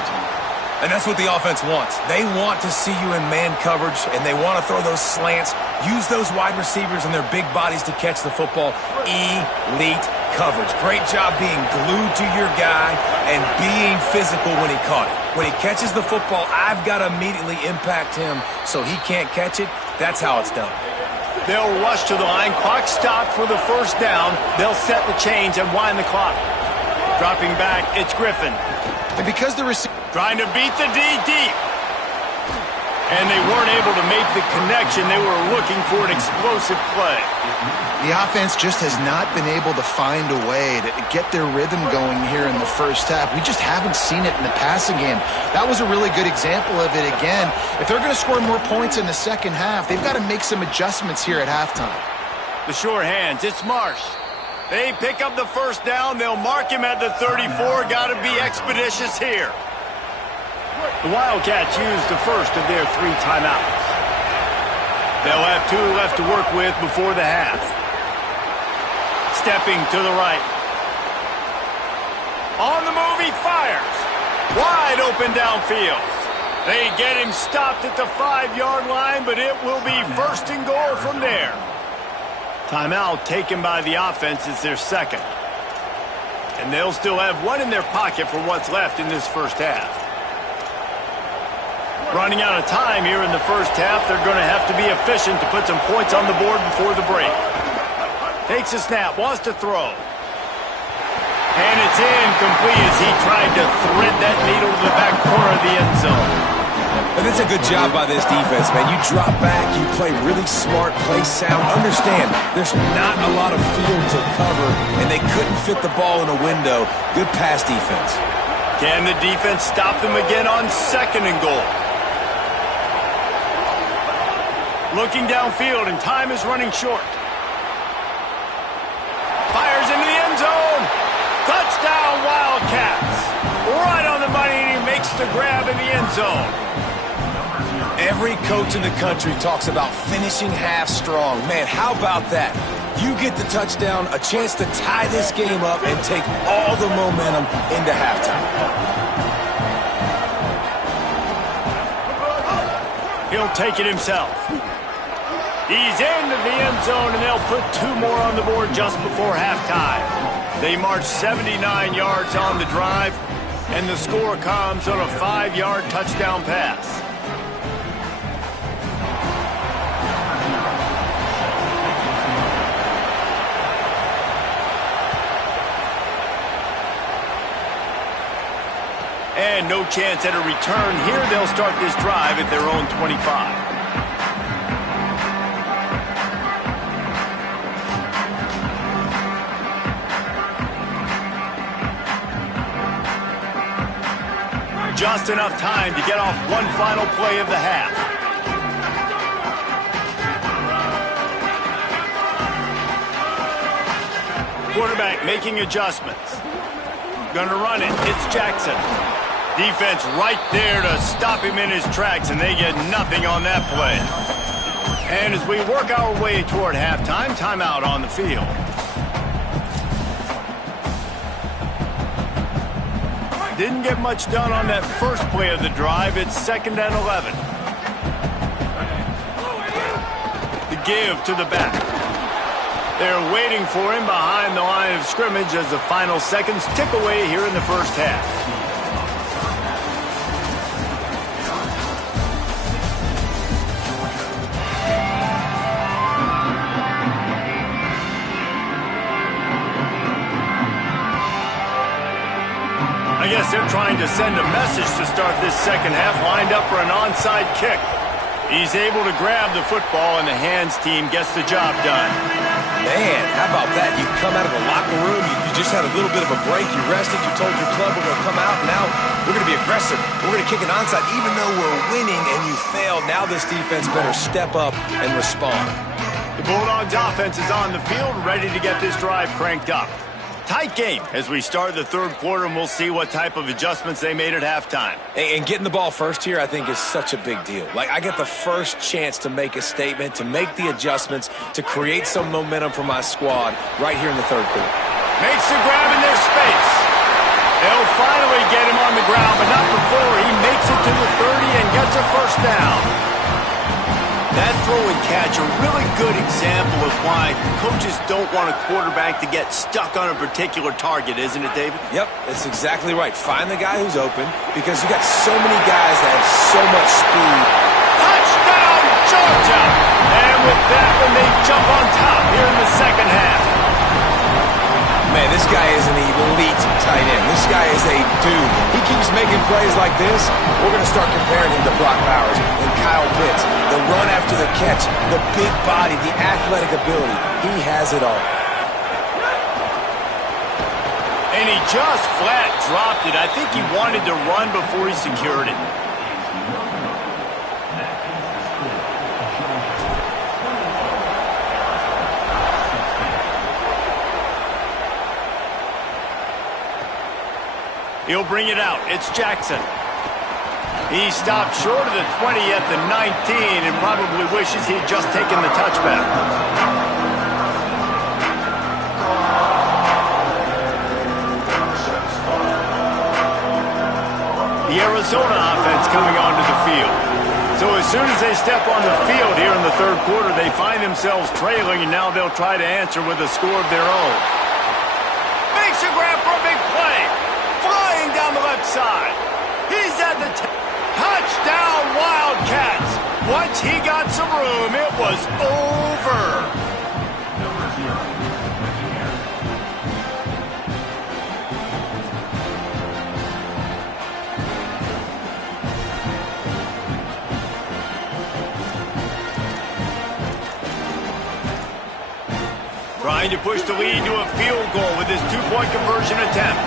And that's what the offense wants. They want to see you in man coverage, and they want to throw those slants, use those wide receivers and their big bodies to catch the football. Elite coverage. Great job being glued to your guy and being physical when he caught it. When he catches the football, I've got to immediately impact him so he can't catch it. That's how it's done. They'll rush to the line. Clock stopped for the first down. They'll set the chains and wind the clock. Dropping back, it's Griffin. And because the receiver trying to beat the D deep. And they weren't able to make the connection. They were looking for an explosive play. The offense just has not been able to find a way to get their rhythm going here in the first half. We just haven't seen it in the passing game. That was a really good example of it again. If they're going to score more points in the second half, they've got to make some adjustments here at halftime. The sure hands, it's Marsh. They pick up the first down. They'll mark him at the 34. Got to be expeditious here. The Wildcats use the first of their 3 timeouts. They'll have 2 left to work with before the half. Stepping to the right. On the move, he fires. Wide open downfield. They get him stopped at the 5-yard line, but it will be first and goal from there. Timeout taken by the offense is their second. And they'll still have 1 in their pocket for what's left in this first half. Running out of time here in the first half, they're going to have to be efficient to put some points on the board before the break. Takes a snap, wants to throw. And it's incomplete as he tried to thread that needle to the back corner of the end zone. And that's a good job by this defense, man. You drop back, you play really smart, play sound. Understand, there's not a lot of field to cover, and they couldn't fit the ball in a window. Good pass defense. Can the defense stop them again on second and goal? Looking downfield, and time is running short. Fires into the end zone. Touchdown, Wildcats. Right on the money, and he makes the grab in the end zone. Every coach in the country talks about finishing half strong. Man, how about that? You get the touchdown, a chance to tie this game up and take all the momentum into halftime. He'll take it himself. He's into the end zone, and they'll put 2 more on the board just before halftime. They march 79 yards on the drive, and the score comes on a 5-yard touchdown pass. And no chance at a return here. They'll start this drive at their own 25. just enough time to get off one final play of the half. Quarterback making adjustments. Gonna run it. It's Jackson. Defense right there to stop him in his tracks, and they get nothing on that play. And as we work our way toward halftime, timeout on the field. Didn't get much done on that first play of the drive. It's 2nd and 11. The give to the back. They're waiting for him behind the line of scrimmage as the final seconds tick away here in the first half. I guess they're trying to send a message to start this second half, lined up for an onside kick. He's able to grab the football, and the hands team gets the job done. Man, how about that? You come out of the locker room, you just had a little bit of a break, you rested, you told your club we're going to come out, and now we're going to be aggressive. We're going to kick an onside, even though we're winning and you failed. Now this defense better step up and respond. The Bulldogs offense is on the field, ready to get this drive cranked up. Tight game as we start the third quarter, and we'll see what type of adjustments they made at halftime. And getting the ball first here, I think, is such a big deal. Like, I get the first chance to make a statement, to make the adjustments, to create some momentum for my squad right here in the third quarter. Makes the grab in their space. They'll finally get him on the ground, but not before he makes it to the 30 and gets a first down. That throw and catch, a really good example of why coaches don't want a quarterback to get stuck on a particular target, isn't it, David? Yep, that's exactly right. Find the guy who's open, because you got so many guys that have so much speed. Touchdown, Georgia! And with that one, they jump on top here in the second half. Man, this guy is an elite tight end. This guy is a dude. He keeps making plays like this. We're going to start comparing him to Brock Bowers and Kyle Pitts. The run after the catch, the big body, the athletic ability. He has it all. And he just flat dropped it. I think he wanted to run before he secured it. He'll bring it out. It's Jackson. He stopped short of the 20 at the 19 and probably wishes he'd just taken the touchback. The Arizona offense coming onto the field. So as soon as they step on the field here in the third quarter, they find themselves trailing, and now they'll try to answer with a score of their own. Makes a grab for a big play. Flying down the left side. He's at the touchdown, Wildcats. Once he got some room, it was over. Trying to push the lead to a field goal with his two-point conversion attempt.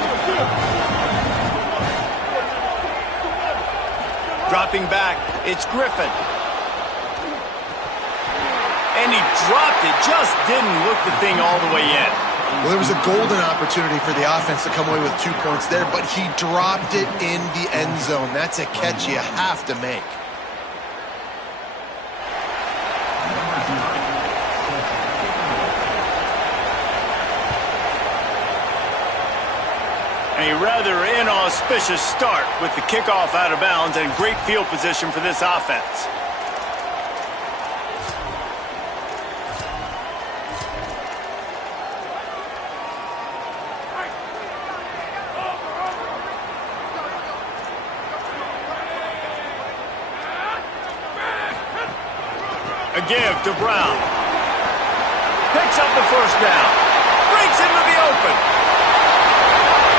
Dropping back, it's Griffin. And he dropped it, just didn't look the thing all the way in. Well, there was a golden opportunity for the offense to come away with 2 points there, but he dropped it in the end zone. That's a catch you have to make. A rather inauspicious start with the kickoff out of bounds and great field position for this offense. A give to Brown. Picks up the first down. Breaks into the open.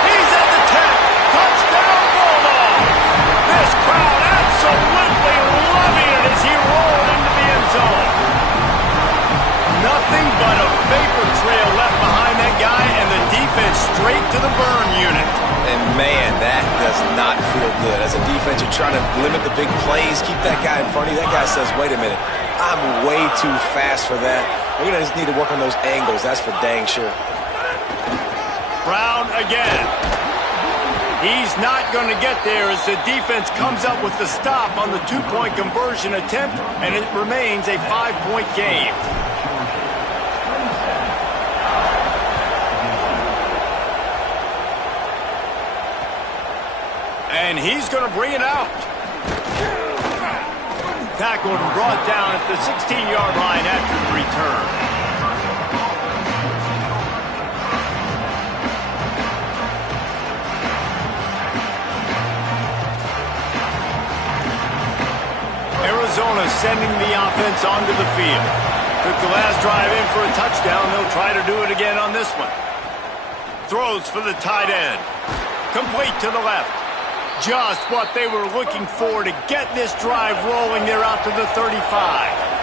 He's at the 10. Touchdown, Bulldogs. This crowd absolutely loving it as he rolled into the end zone. Nothing but a vapor trail left behind that guy, and the defense straight to the burn unit. And man, that does not feel good. As a defense, you're trying to limit the big plays, keep that guy in front of you. That guy says, wait a minute, I'm way too fast for that. We're going to just need to work on those angles. That's for dang sure. Brown again. He's not going to get there as the defense comes up with the stop on the two-point conversion attempt, and it remains a 5-point game. And he's going to bring it out. Tackled and brought down at the 16-yard line after the return. Arizona sending the offense onto the field. Took the last drive in for a touchdown. They'll try to do it again on this one. Throws for the tight end. Complete to the left. Just what they were looking for to get this drive rolling. They're out to the 35.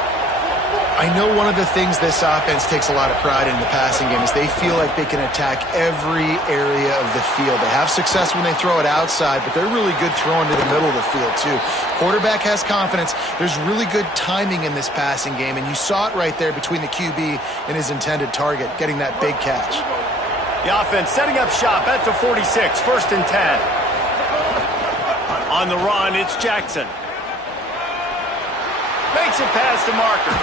I know one of the things this offense takes a lot of pride in the passing game is they feel like they can attack every area of the field. They have success when they throw it outside, but they're really good throwing to the middle of the field too. Quarterback has confidence. There's really good timing in this passing game, and you saw it right there between the QB and his intended target, getting that big catch. The offense setting up shop at the 46, 1st and 10. On the run, it's Jackson. Makes it past the marker.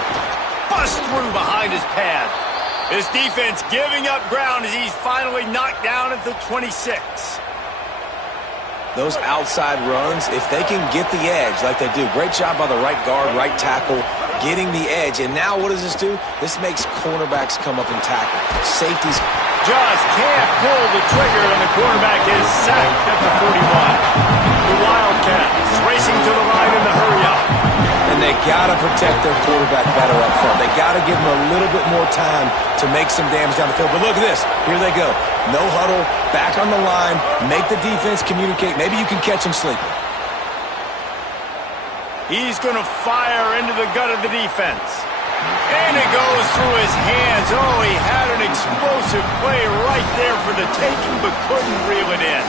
Busts through behind his pad. This defense giving up ground as he's finally knocked down at the 26. Those outside runs, if they can get the edge like they do, great job by the right guard, right tackle, getting the edge. And now what does this do? This makes cornerbacks come up and tackle. Safeties just can't pull the trigger, and the quarterback is sacked at the 41. The Wildcats racing to the line in the hurry-up. And they got to protect their quarterback better up front. They got to give him a little bit more time to make some damage down the field. But look at this. Here they go. No huddle, back on the line, make the defense communicate. Maybe you can catch him sleeping. He's going to fire into the gut of the defense. And it goes through his hands. Oh, he had an explosive play right there for the taking, but couldn't reel it in.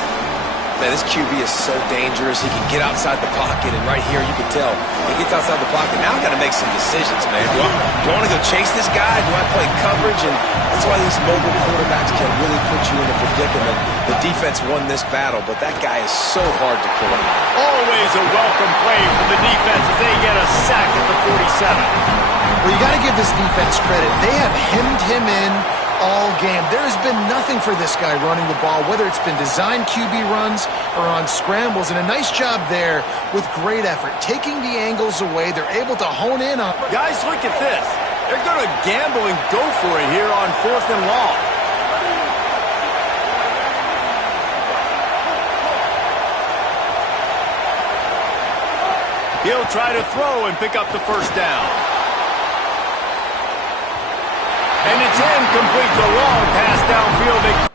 Man, this QB is so dangerous. He can get outside the pocket, and right here you can tell he gets outside the pocket. Now I got to make some decisions, man. Do I want to go chase this guy? Do I play coverage? And that's why these mobile quarterbacks can really put you in a predicament. The defense won this battle, but that guy is so hard to pull out. Always a welcome play for the defense as they get a sack at the 47. Well, you got to give this defense credit. They have hemmed him in all game. There has been nothing for this guy running the ball, whether it's been designed QB runs or on scrambles, and a nice job there with great effort. Taking the angles away, they're able to hone in on. Guys, look at this. They're going to gamble and go for it here on 4th and long. He'll try to throw and pick up the first down. And it's incomplete. The long pass downfield.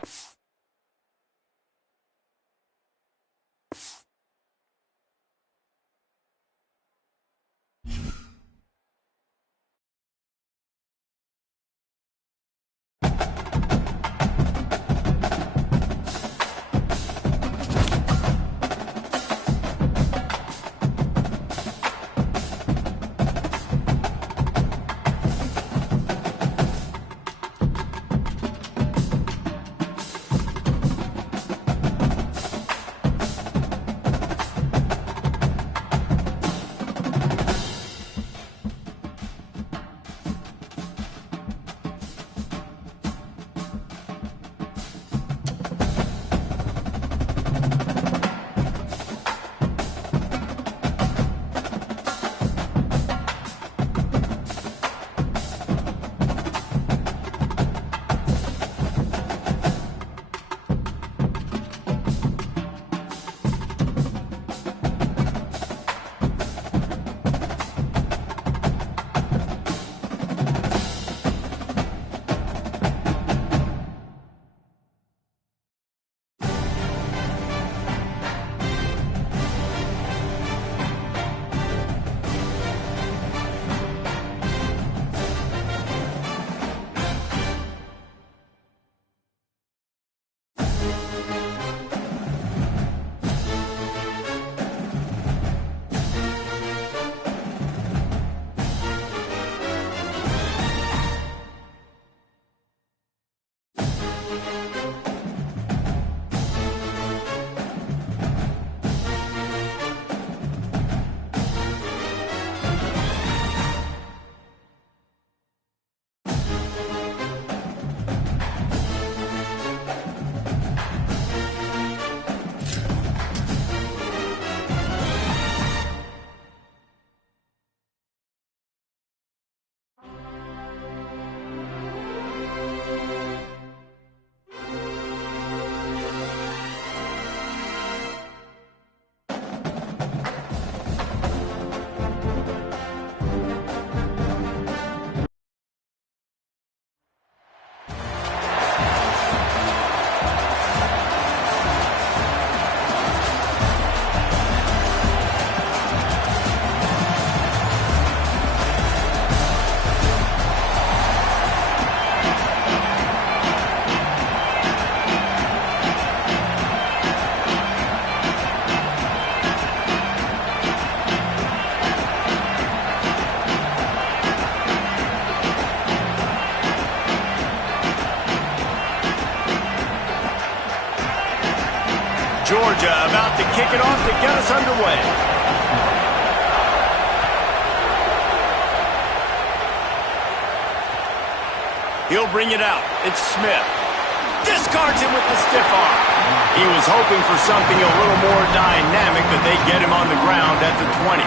Georgia about to kick it off to get us underway. He'll bring it out. It's Smith. Discards him with the stiff arm. He was hoping for something a little more dynamic, but they get him on the ground at the 20.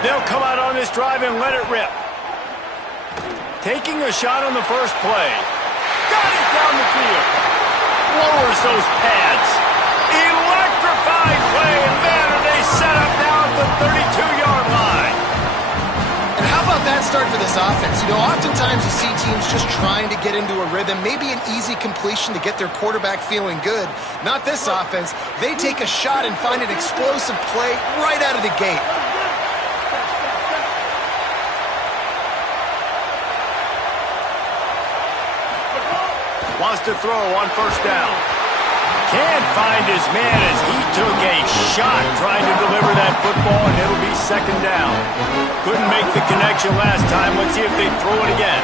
They'll come out on this drive and let it rip. Taking a shot on the first play. Got it down the field. Lowers those pads. Electrifying play, and man, are they set up now at the 32-yard line. And how about that start for this offense? You know, oftentimes you see teams just trying to get into a rhythm, maybe an easy completion to get their quarterback feeling good. Not this offense. They take a shot and find an explosive play right out of the gate. Wants to throw on first down. Can't find his man as he took a shot trying to deliver that football, and it'll be second down. Couldn't make the connection last time. Let's see if they throw it again.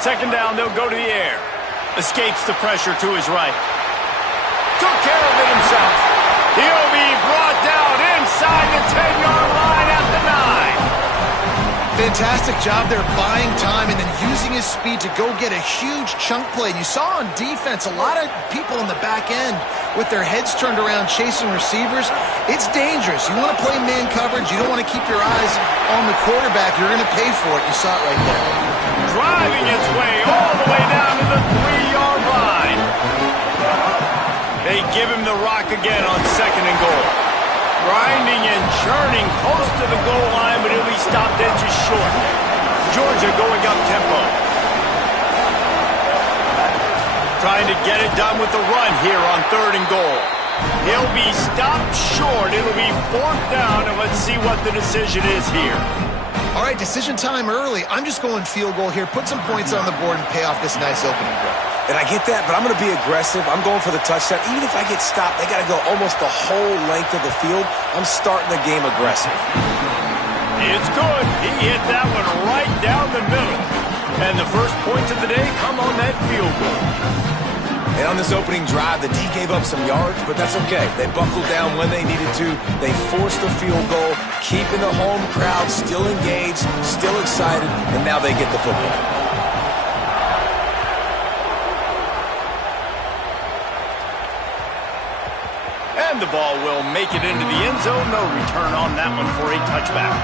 Second down, they'll go to the air. Escapes the pressure to his right. Took care of it himself. He'll be brought down inside the 10-yard line at the 9. Fantastic job there buying time and then using his speed to go get a huge chunk play. You saw on defense a lot of people in the back end with their heads turned around chasing receivers. It's dangerous. You want to play man coverage. You don't want to keep your eyes on the quarterback. You're going to pay for it. You saw it right there. Driving his way all the way down to the 3-yard line. They give him the rock again on second and goal. Grinding and churning close to the goal line, but he'll be stopped in just short. Georgia going up tempo. Trying to get it done with the run here on third and goal. He'll be stopped short. It'll be fourth down, and let's see what the decision is here. All right, decision time early. I'm just going field goal here. Put some points on the board and pay off this nice opening drive. And I get that, but I'm going to be aggressive. I'm going for the touchdown. Even if I get stopped, they got to go almost the whole length of the field. I'm starting the game aggressive. It's good. He hit that one right down the middle. And the first points of the day come on that field goal. And on this opening drive, the D gave up some yards, but that's okay. They buckled down when they needed to. They forced the field goal, keeping the home crowd still engaged, still excited, and now they get the football. And the ball will make it into the end zone. No return on that one for a touchback.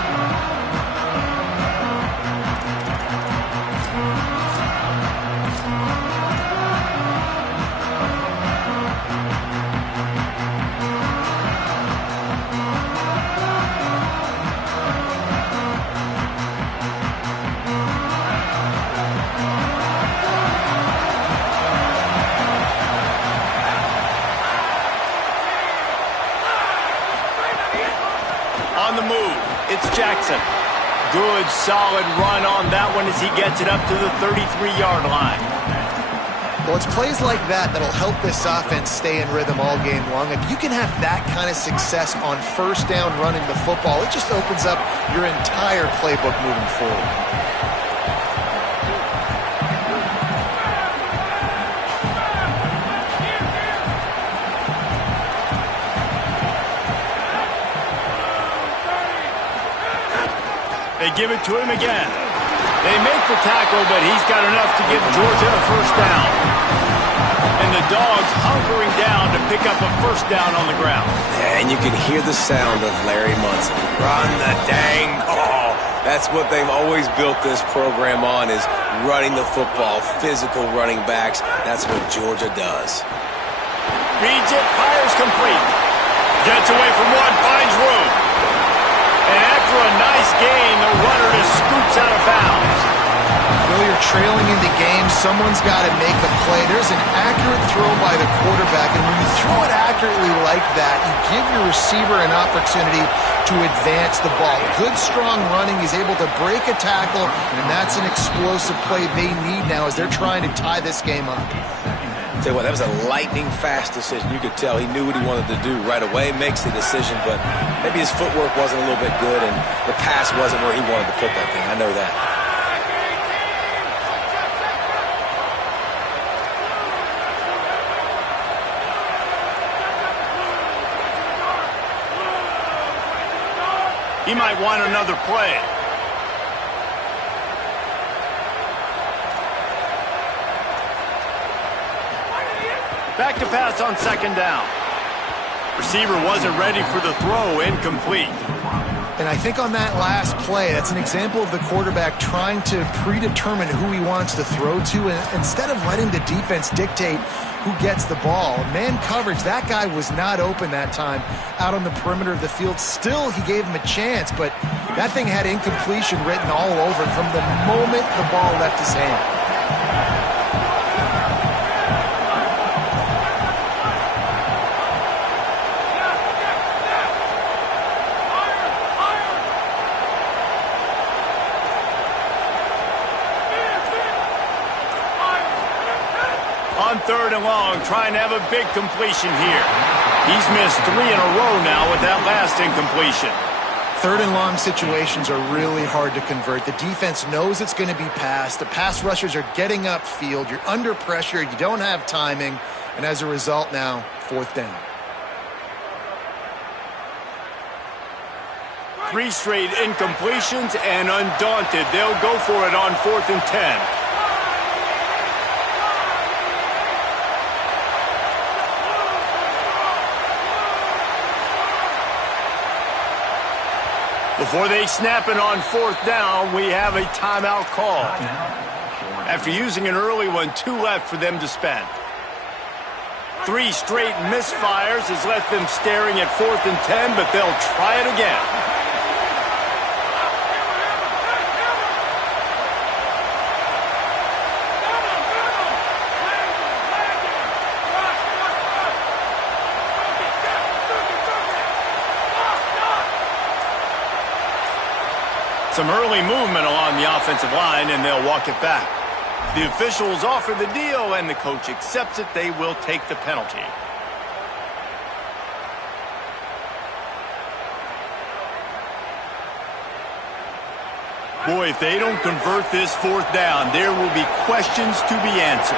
On the move, it's Jackson. Good, solid run on that one as he gets it up to the 33-yard line. Well, it's plays like that that'll help this offense stay in rhythm all game long. If you can have that kind of success on first down running the football, it just opens up your entire playbook moving forward. They give it to him again. They make the tackle, but he's got enough to give Georgia a first down. And the Dogs hunkering down to pick up a first down on the ground. And you can hear the sound of Larry Munson. Run the dang ball. That's what they've always built this program on, is running the football, physical running backs. That's what Georgia does. Reads it, fires complete. Gets away from one, finds room. And after a nice gain, the runner just scoots out of bounds. Well, you're trailing in the game, someone's got to make a play. There's an accurate throw by the quarterback, and when you throw it accurately like that, you give your receiver an opportunity to advance the ball. Good, strong running. He's able to break a tackle, and that's an explosive play they need now as they're trying to tie this game up. Tell you what, that was a lightning-fast decision. You could tell he knew what he wanted to do right away, makes the decision, but maybe his footwork wasn't a little bit good, and the pass wasn't where he wanted to put that thing. I know that. He might want another play. Back to pass on second down. Receiver wasn't ready for the throw, incomplete. And I think on that last play, that's an example of the quarterback trying to predetermine who he wants to throw to, and instead of letting the defense dictate who gets the ball. Man coverage, that guy was not open that time out on the perimeter of the field. Still, he gave him a chance, but that thing had incompletion written all over it from the moment the ball left his hand. On third and long, trying to have a big completion here. He's missed 3 in a row now with that last incompletion. Third and long situations are really hard to convert. The defense knows it's going to be passed. The pass rushers are getting upfield. You're under pressure. You don't have timing. And as a result now, fourth down. 3 straight incompletions, and undaunted, they'll go for it on 4th and 10. Before they snap it on 4th down, we have a timeout call. After using an early one, 2 left for them to spend. 3 straight misfires has left them staring at 4th and 10, but they'll try it again. Some early movement along the offensive line, and they'll walk it back. The officials offer the deal, and the coach accepts it. They will take the penalty. Boy, if they don't convert this 4th down, there will be questions to be answered.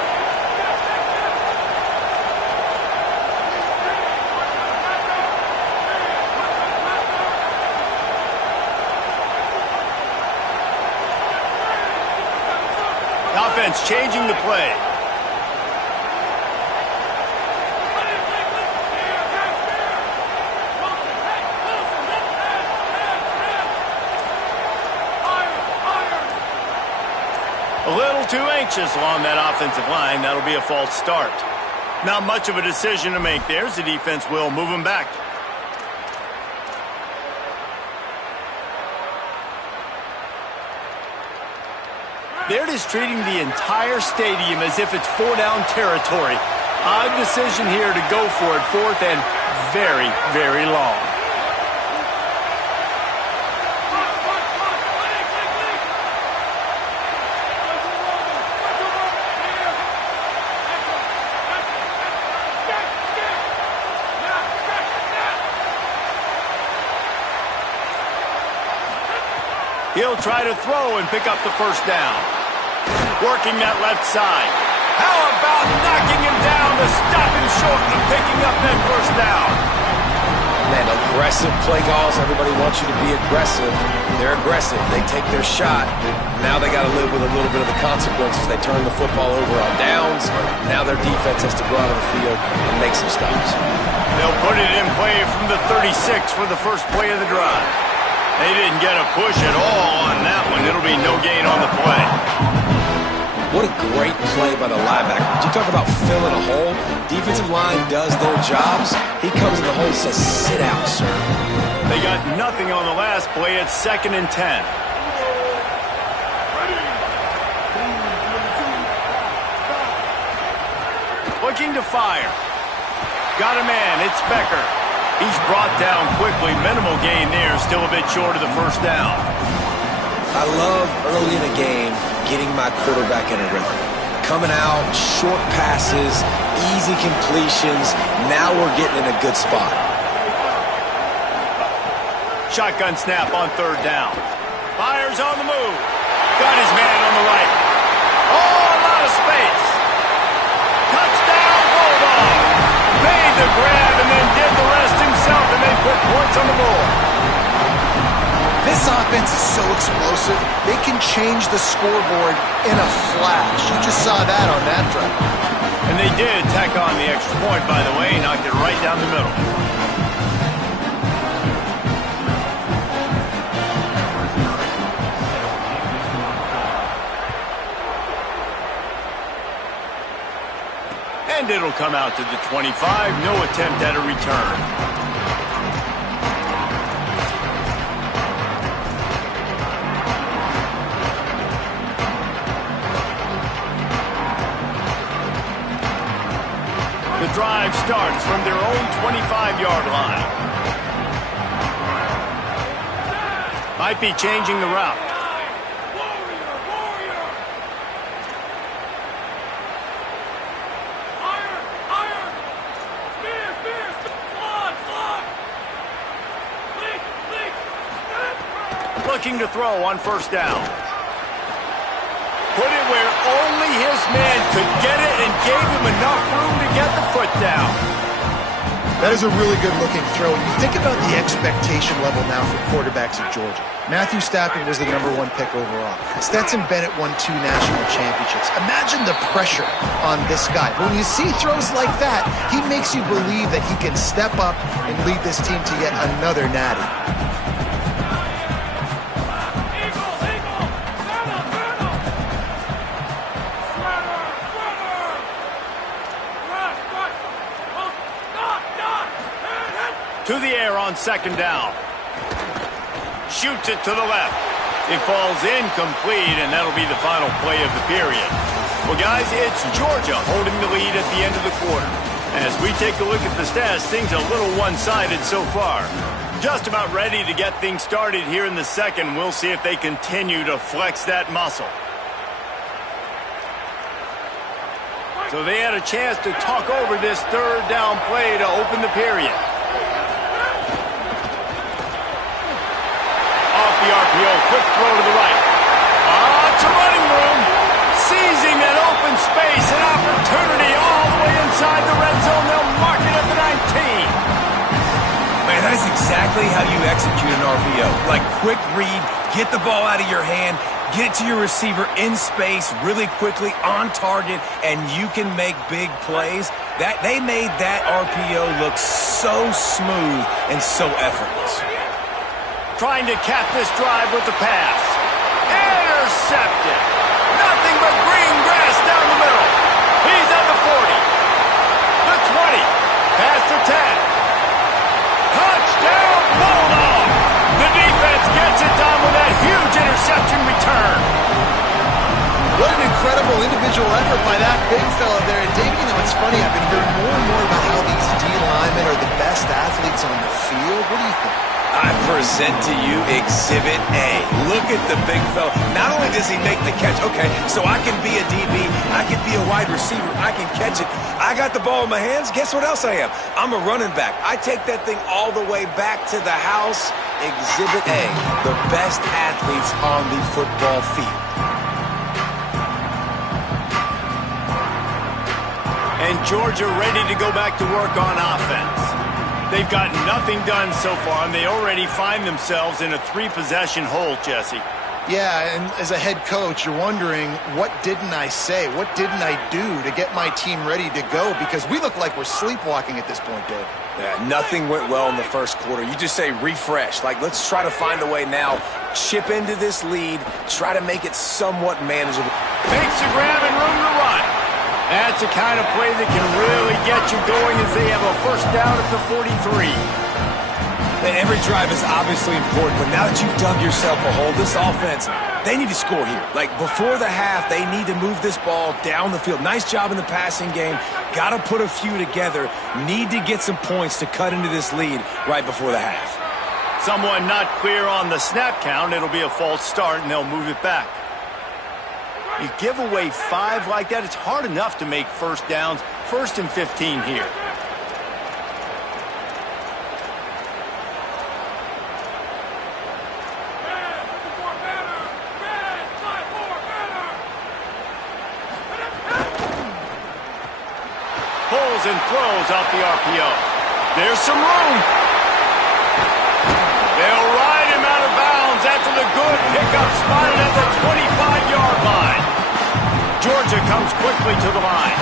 Offense changing the play. A little too anxious along that offensive line. That'll be a false start. Not much of a decision to make there, as the defense will move him back. They're just treating the entire stadium as if it's 4-down territory. Odd decision here to go for it, 4th and very, very long. He'll try to throw and pick up the first down. Working that left side. How about knocking him down to stop him short of picking up that first down? Man, aggressive play calls. Everybody wants you to be aggressive. They're aggressive. They take their shot. Now they got to live with a little bit of the consequences. They turn the football over on downs. Now their defense has to go out on the field and make some stops. They'll put it in play from the 36 for the first play of the drive. They didn't get a push at all on that one. It'll be no gain on the play. What a great play by the linebacker. You talk about filling a hole. Defensive line does their jobs. He comes in the hole and says, sit out, sir. They got nothing on the last play. It's 2nd and 10. Looking to fire. Got a man. It's Becker. He's brought down quickly. Minimal gain there. Still a bit short of the first down. I love early in a game getting my quarterback in a rhythm. Coming out, short passes, easy completions. Now we're getting in a good spot. Shotgun snap on third down. Fires on the move. Got his man on the right. Oh, a lot of space. Touchdown, Bulldog. Made the grab and then did the rest himself, and they put points on the board. This offense is so explosive, they can change the scoreboard in a flash. You just saw that on that drive. And they did tack on the extra point, by the way, knocked it right down the middle. And it'll come out to the 25. No attempt at a return. The drive starts from their own 25-yard line. Might be changing the route. Looking to throw on first down. Put it where only his man could get it and gave him enough room to get the foot down. That is a really good-looking throw. You think about the expectation level now for quarterbacks at Georgia. Matthew Stafford was the #1 pick overall. Stetson Bennett won 2 national championships. Imagine the pressure on this guy. But when you see throws like that, he makes you believe that he can step up and lead this team to yet another natty. To the air on second down. Shoots it to the left. It falls incomplete, and that'll be the final play of the period. Well, guys, it's Georgia holding the lead at the end of the quarter. As we take a look at the stats, things are a little one-sided so far. Just about ready to get things started here in the second. We'll see if they continue to flex that muscle. So they had a chance to talk over this third down play to open the period. The RPO, quick throw to the right. To running room. Seizing that open space, an opportunity all the way inside the red zone. They'll mark it at the 19. Man, that is exactly how you execute an RPO. Like quick read, get the ball out of your hand, get it to your receiver in space really quickly on target, and you can make big plays. That they made that RPO look so smooth and so effortless. Trying to cap this drive with the pass. Intercepted. Nothing but green grass down the middle. He's at the 40. The 20. Past the 10. Touchdown, Bulldog. The defense gets it done with that huge interception return. What an incredible individual effort by that big fella there. And David, you know, it's funny, I've been hearing more and more about how these D linemen are the best athletes on the field. What do you think? I present to you Exhibit A. Look at the big fella. Not only does he make the catch, okay, so I can be a DB, I can be a wide receiver, I can catch it. I got the ball in my hands. Guess what else I am? I'm a running back. I take that thing all the way back to the house. Exhibit A, the best athletes on the football field. And Georgia ready to go back to work on offense. They've got nothing done so far, and they already find themselves in a 3-possession hole, Jesse. Yeah, and as a head coach, you're wondering, what didn't I say? What didn't I do to get my team ready to go? Because we look like we're sleepwalking at this point, Dave. Yeah, nothing went well in the first quarter. You just say refresh. Like, let's try to find a way now. Chip into this lead. Try to make it somewhat manageable. Makes a grab and room to run. That's the kind of play that can really get you going as they have a first down at the 43. And every drive is obviously important, but now that you've dug yourself a hole, this offense, They need to score here. Like, before the half, they need to move this ball down the field. Nice job in the passing game. Got to put a few together. Need to get some points to cut into this lead right before the half. Someone not clear on the snap count. It'll be a false start, and they'll move it back. You give away 5 like that, it's hard enough to make first downs. 1st and 15 here. Pulls and throws out the RPO. There's some room. They'll ride him out of bounds after the good pickup spotted at the 25-yard line. Georgia comes quickly to the line.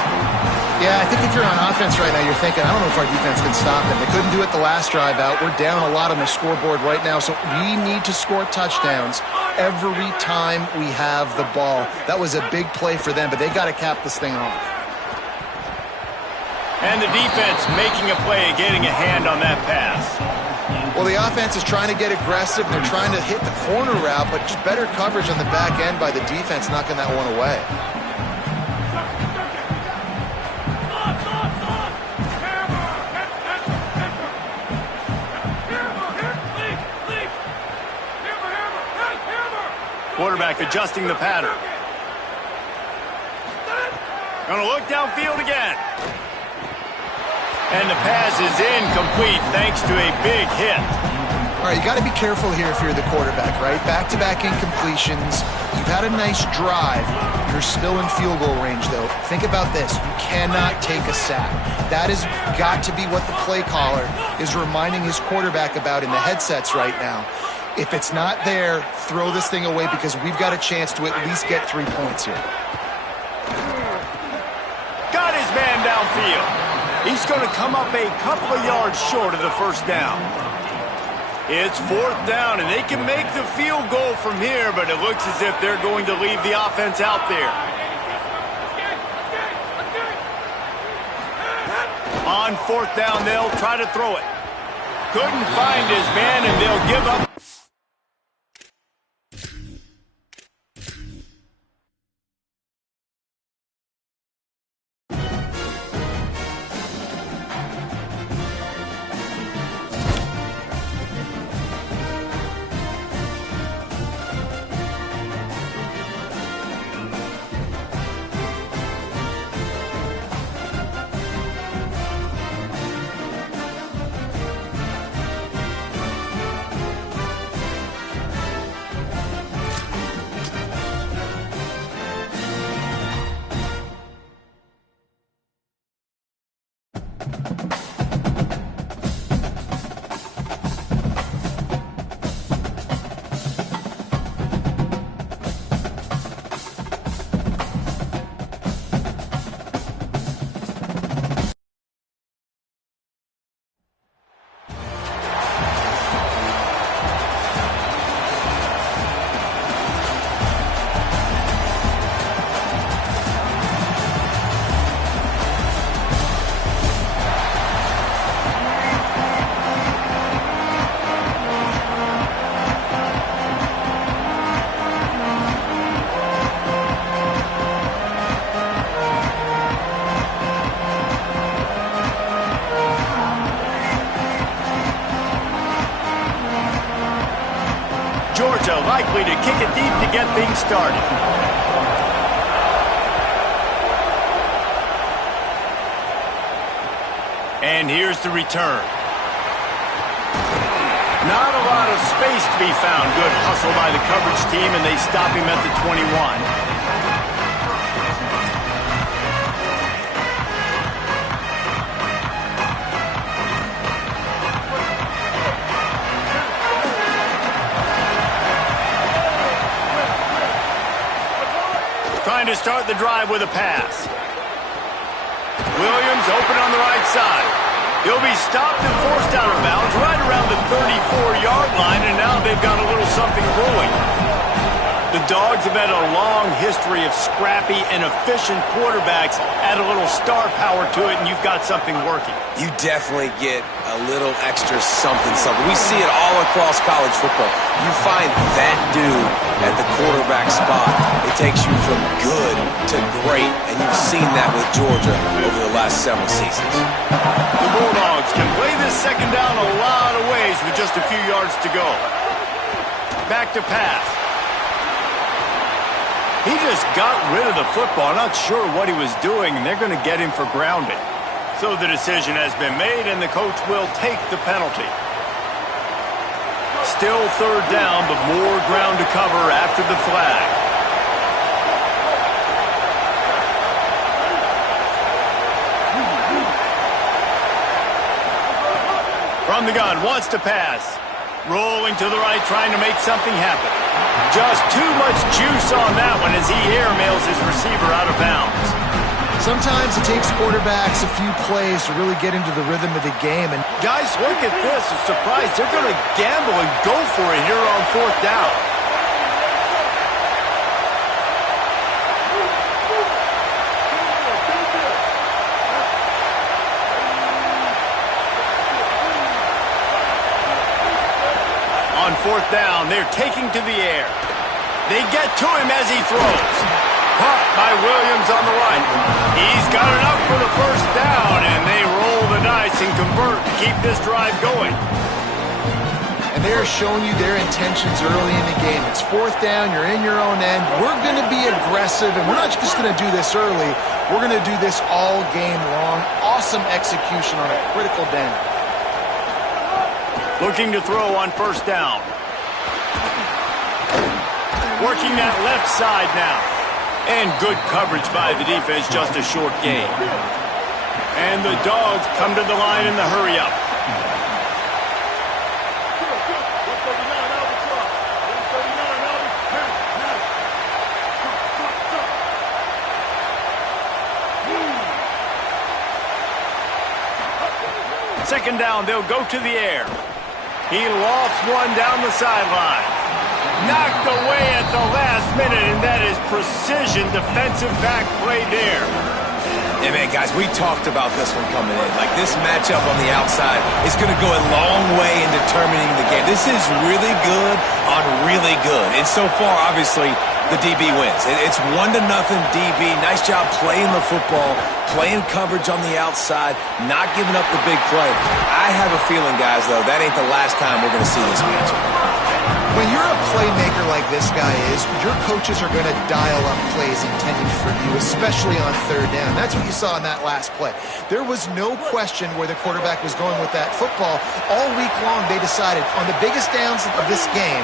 Yeah, I think if you're on offense right now, you're thinking, I don't know if our defense can stop them. They couldn't do it the last drive out. We're down a lot on the scoreboard right now, so we need to score touchdowns every time we have the ball. That was a big play for them, but they got to cap this thing off. And the defense making a play, getting a hand on that pass. Well, the offense is trying to get aggressive. They're trying to hit the corner route, but just better coverage on the back end by the defense, knocking that one away. Quarterback adjusting the pattern. Gonna look downfield again. And the pass is incomplete thanks to a big hit. All right, you got to be careful here if you're the quarterback, right? Back-to-back incompletions. You've had a nice drive. You're still in field goal range, though. Think about this. You cannot take a sack. That has got to be what the play caller is reminding his quarterback about in the headsets right now. If it's not there, throw this thing away because we've got a chance to at least get 3 points here. Got his man downfield. He's going to come up a couple of yards short of the first down. It's 4th down, and they can make the field goal from here, but it looks as if they're going to leave the offense out there. On 4th down, they'll try to throw it. Couldn't find his man, and they'll give up. Georgia likely to kick it deep to get things started. And here's the return. Not a lot of space to be found. Good hustle by the coverage team, and they stop him at the 21. Trying to start the drive with a pass. Williams open on the right side. He'll be stopped and forced out of bounds right around the 34-yard line, and now they've got a little something brewing. The Dogs have had a long history of scrappy and efficient quarterbacks. Add a little star power to it, and you've got something working. You definitely get a little extra something. We see it all across college football. You find that dude at the quarterback spot. It takes you from good to great, and you've seen that with Georgia over the last several seasons. The Bulldogs can play this second down a lot of ways with just a few yards to go. Back to pass. He just got rid of the football. Not sure what he was doing, and they're going to get him for grounding. So the decision has been made, and the coach will take the penalty. Still third down, but more ground to cover after the flag. From the gun, wants to pass. Rolling to the right, trying to make something happen. Just too much juice on that one as he airmails his receiver out of bounds. Sometimes it takes quarterbacks a few plays to really get into the rhythm of the game. And guys, look at this. I'm surprised they're going to gamble and go for it here on fourth down. On fourth down, they're taking to the air. They get to him as he throws. Caught by Williams on the right. He's got enough for the first down, and they roll the dice and convert to keep this drive going. And they're showing you their intentions early in the game. It's fourth down, you're in your own end. We're going to be aggressive, and we're not just going to do this early. We're going to do this all game long. Awesome execution on a critical down. Looking to throw on first down. Working that left side now. And good coverage by the defense, just a short gain. And the Dogs come to the line in the hurry-up. Second down, they'll go to the air. He lofts one down the sideline. Knocked away at the last minute, and that is precision defensive back play there. Yeah, man, guys, we talked about this one coming in. Like, this matchup on the outside is going to go a long way in determining the game. This is really good on really good. And so far, obviously, the DB wins. It's 1-0 DB. Nice job playing the football, playing coverage on the outside, not giving up the big play. I have a feeling, guys, though, that ain't the last time we're going to see this matchup. When you're a playmaker like this guy is, your coaches are going to dial up plays intended for you, especially on third down. That's what you saw in that last play. There was no question where the quarterback was going with that football. All week long, they decided on the biggest downs of this game,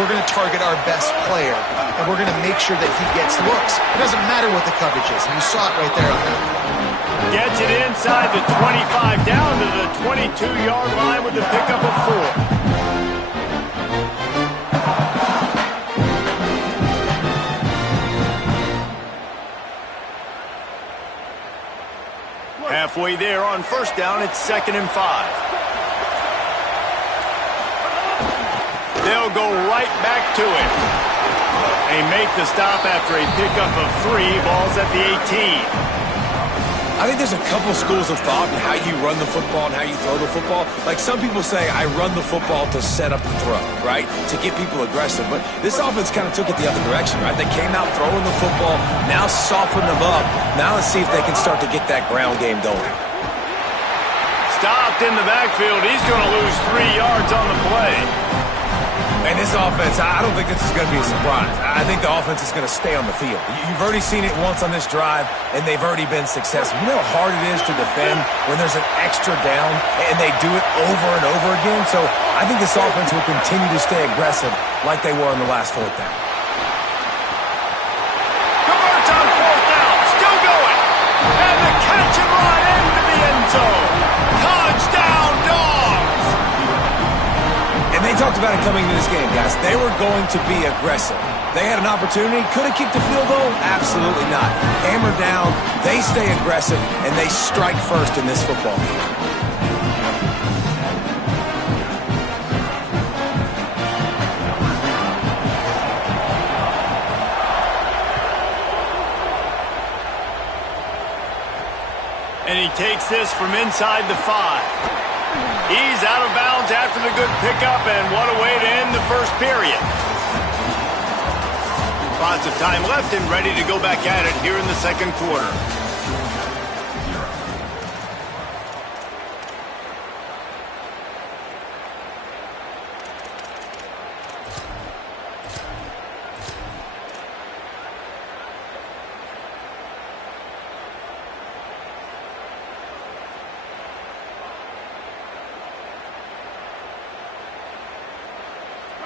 we're going to target our best player, and we're going to make sure that he gets looks. It doesn't matter what the coverage is, and you saw it right there on that. Gets it inside the 25, down to the 22-yard line with the pickup of 4. Halfway there on first down, it's 2nd and 5. They'll go right back to it. They make the stop after a pickup of 3, balls at the 18. I think there's a couple schools of thought in how you run the football and how you throw the football. Like, some people say, I run the football to set up the throw, right? To get people aggressive. But this offense kind of took it the other direction, right? They came out throwing the football, now soften them up. Now let's see if they can start to get that ground game going. Stopped in the backfield. He's going to lose 3 yards on the play. And this offense, I don't think this is going to be a surprise. I think the offense is going to stay on the field. You've already seen it once on this drive, and they've already been successful. You know how hard it is to defend when there's an extra down, and they do it over and over again? So I think this offense will continue to stay aggressive like they were in the last fourth down. Converts on fourth down, still going. And the catch and run into the end zone. Touchdown, Dogs! And they talked about it coming into this game, guys. They were going to be aggressive. They had an opportunity. Could have kicked a field goal? Absolutely not. Hammer down, they stay aggressive, and they strike first in this football game. And he takes this from inside the 5. He's out of bounds after the good pickup, and what a way to end the first period. Lots of time left and ready to go back at it here in the second quarter.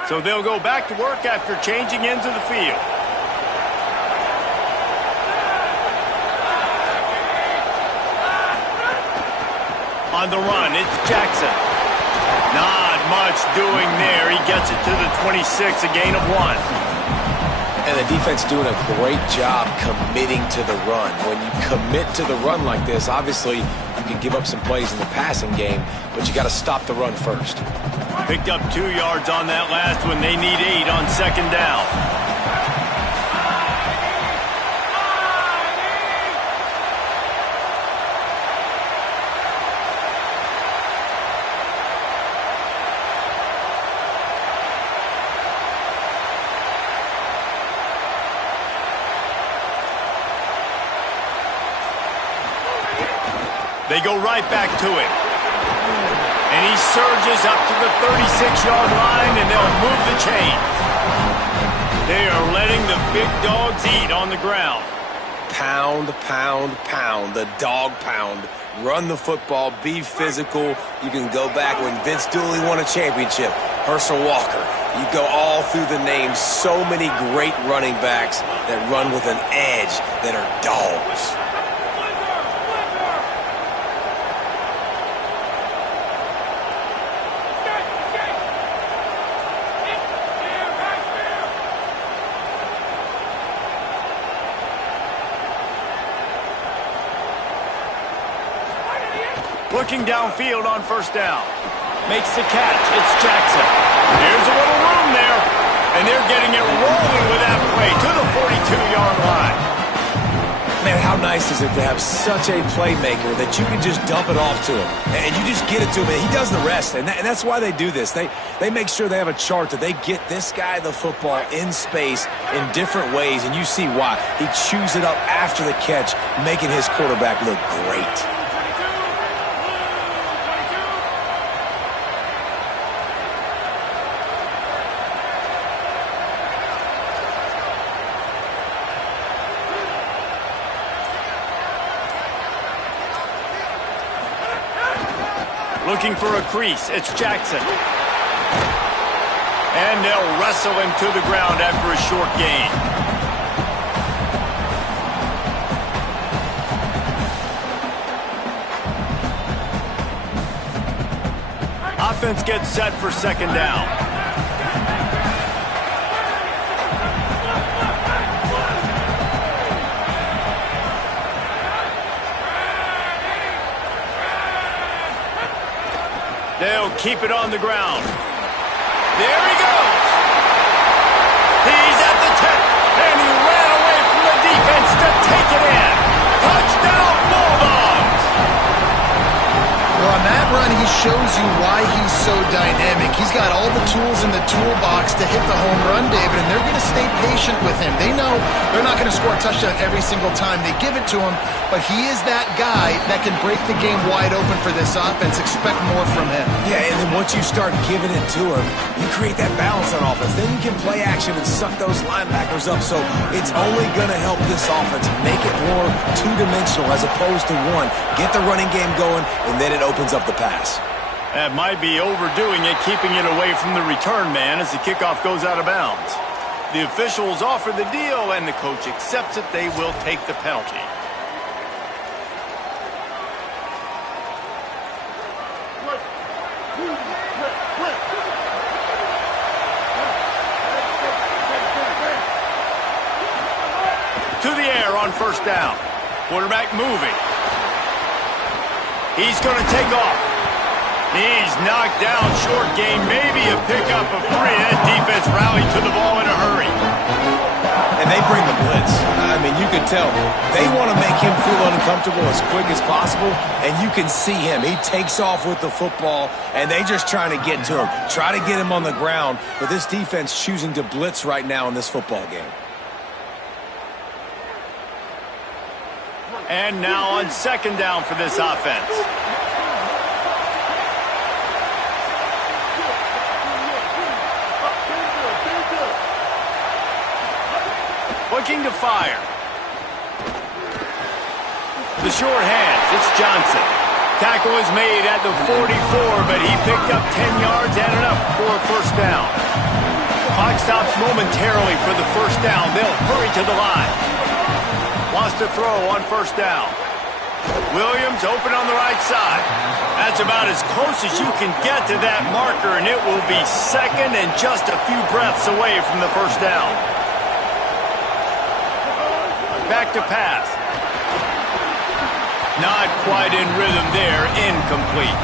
So they'll go back to work after changing into the field. On the run, it's Jackson. Not much doing there. He gets it to the 26, a gain of 1. And the defense doing a great job committing to the run. When you commit to the run like this, obviously you can give up some plays in the passing game, but you got to stop the run first. Picked up 2 yards on that last one. They need 8 on second down. They go right back to it. And he surges up to the 36-yard line, and they'll move the chains. They are letting the big dogs eat on the ground. Pound, pound, pound. The dog pound. Run the football. Be physical. You can go back when Vince Dooley won a championship. Herschel Walker. You go all through the names. So many great running backs that run with an edge that are dogs. Looking downfield on first down. Makes the catch. It's Jackson. There's a little room there. And they're getting it rolling with that play to the 42-yard line. Man, how nice is it to have such a playmaker that you can just dump it off to him. And you just get it to him, and he does the rest. And that's why they do this. They make sure they have a chart that they get this guy the football in space in different ways, and you see why. He chews it up after the catch, making his quarterback look great. Looking for a crease. It's Jackson. And they'll wrestle him to the ground after a short gain. Offense gets set for second down. They'll keep it on the ground. There he goes. He's at the 10, and he ran away from the defense to take it in. Touchdown, Bulldogs! Well, on that run, he shows you why he's so dynamic. He's got all the tools in the toolbox to hit the home run, David, and they're going to stay patient with him. They know they're not going to score a touchdown every single time they give it to him, but he is that guy that can break the game wide open for this offense. Expect more from him. Yeah, and then once you start giving it to him, you create that balance on offense. Then you can play action and suck those linebackers up. So it's only going to help this offense make it more two-dimensional as opposed to one. Get the running game going, and then it opens up the pass. That might be overdoing it, keeping it away from the return man as the kickoff goes out of bounds. The officials offer the deal, and the coach accepts it. They will take the penalty. To the air on first down. Quarterback moving. He's going to take off. He's knocked down short gain, maybe a pickup of 3. That defense rallied to the ball in a hurry. And they bring the blitz. I mean, you can tell they want to make him feel uncomfortable as quick as possible, and you can see him. He takes off with the football, and they just trying to get to him, try to get him on the ground, but this defense choosing to blitz right now in this football game. And now on second down for this offense. Looking to fire. The short hands, it's Johnson. Tackle is made at the 44, but he picked up 10 yards and enough for a first down. Clock stops momentarily for the first down. They'll hurry to the line. Lost a throw on first down. Williams open on the right side. That's about as close as you can get to that marker, and it will be second and just a few breaths away from the first down. Back to pass. Not quite in rhythm there. Incomplete.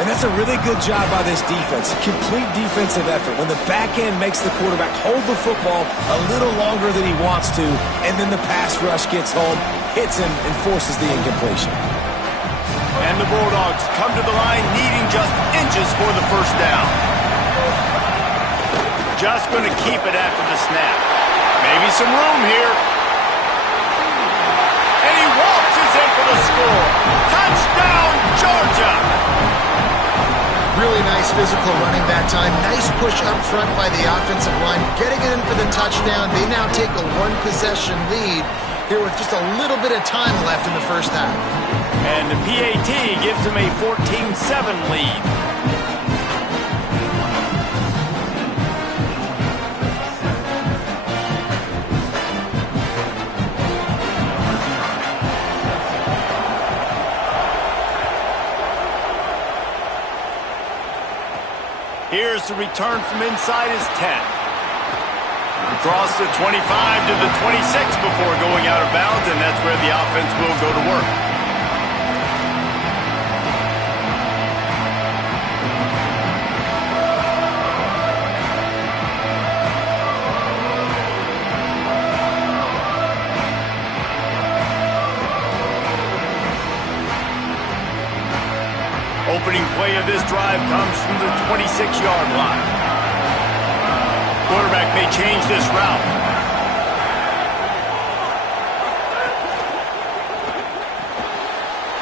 And that's a really good job by this defense. Complete defensive effort. When the back end makes the quarterback hold the football a little longer than he wants to, and then the pass rush gets home, hits him, and forces the incompletion. And the Bulldogs come to the line needing just inches for the first down. Just going to keep it after the snap. Maybe some room here. And he waltzes in for the score. Touchdown, Georgia! Really nice physical running that time. Nice push up front by the offensive line. Getting it in for the touchdown. They now take a one-possession lead here with just a little bit of time left in the first half. And the PAT gives them a 14-7 lead. Here's the return from inside his 10. Across the 25 to the 26 before going out of bounds, and that's where the offense will go to work. Opening play of this drive comes from the 26-yard line. Quarterback may change this route.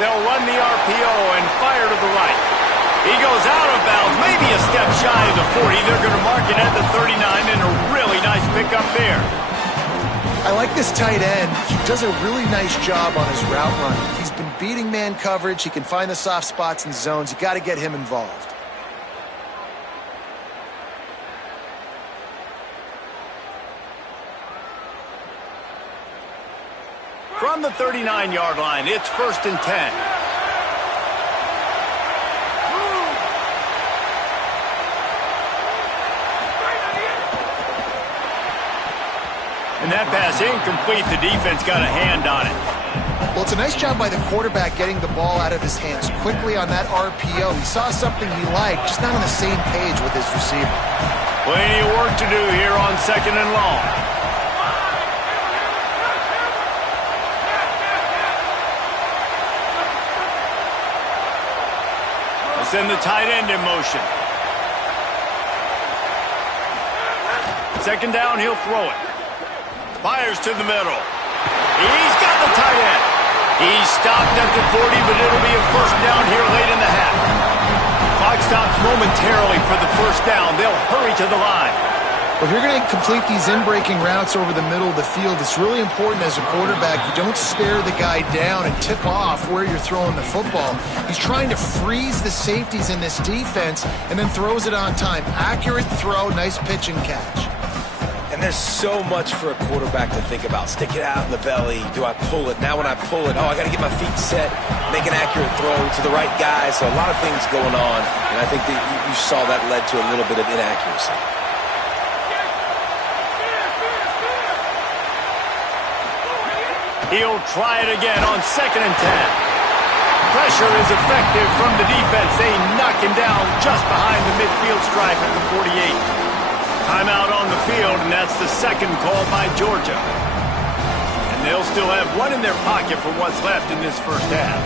They'll run the RPO and fire to the right. He goes out of bounds, maybe a step shy of the 40. They're going to mark it at the 39, and a really nice pickup there. I like this tight end. He does a really nice job on his route running. He's been beating man coverage. He can find the soft spots and zones. You got to get him involved. From the 39-yard line, it's 1st and 10. And that pass incomplete. The defense got a hand on it. Well, it's a nice job by the quarterback getting the ball out of his hands quickly on that RPO. He saw something he liked, just not on the same page with his receiver. Plenty of work to do here on 2nd and long. Let's send the tight end in motion. 2nd down, he'll throw it. Fires to the middle. He's got the tight end. He's stopped at the 40, but it'll be a first down here late in the half. Clock stops momentarily for the first down. They'll hurry to the line. Well, if you're going to complete these in-breaking routes over the middle of the field, it's really important as a quarterback you don't stare the guy down and tip off where you're throwing the football. He's trying to freeze the safeties in this defense and then throws it on time. Accurate throw, nice pitch and catch. And there's so much for a quarterback to think about. Stick it out in the belly. Do I pull it? Now when I pull it, I got to get my feet set, make an accurate throw to the right guy. So a lot of things going on, and I think that you saw that led to a little bit of inaccuracy. He'll try it again on 2nd and 10. Pressure is effective from the defense. They knock him down just behind the midfield stripe at the 48. Timeout on the field, and that's the second call by Georgia. And they'll still have one in their pocket for what's left in this first half.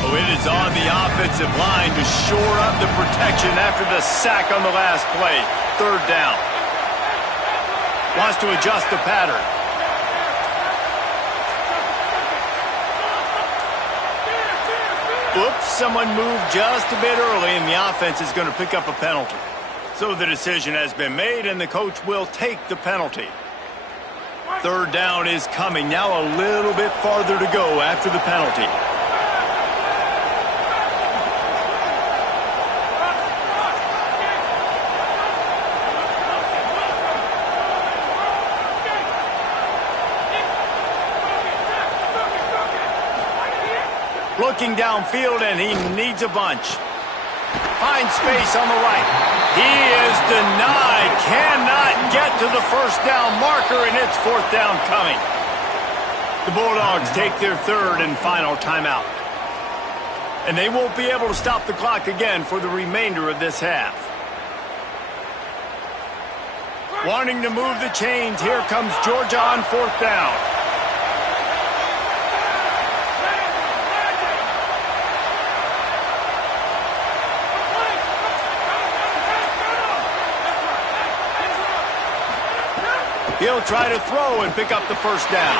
Oh, it is on the offensive line to shore up the protection after the sack on the last play. Third down. Wants to adjust the pattern. Oops, someone moved just a bit early, and the offense is going to pick up a penalty. So the decision has been made, and the coach will take the penalty. Third down is coming. Now a little bit farther to go after the penalty. Looking downfield, and he needs a bunch. Finds space on the right. He is denied. Cannot get to the first down marker, and it's fourth down coming. The Bulldogs take their third and final timeout. And they won't be able to stop the clock again for the remainder of this half. Wanting to move the chains, here comes Georgia on fourth down. He'll try to throw and pick up the first down.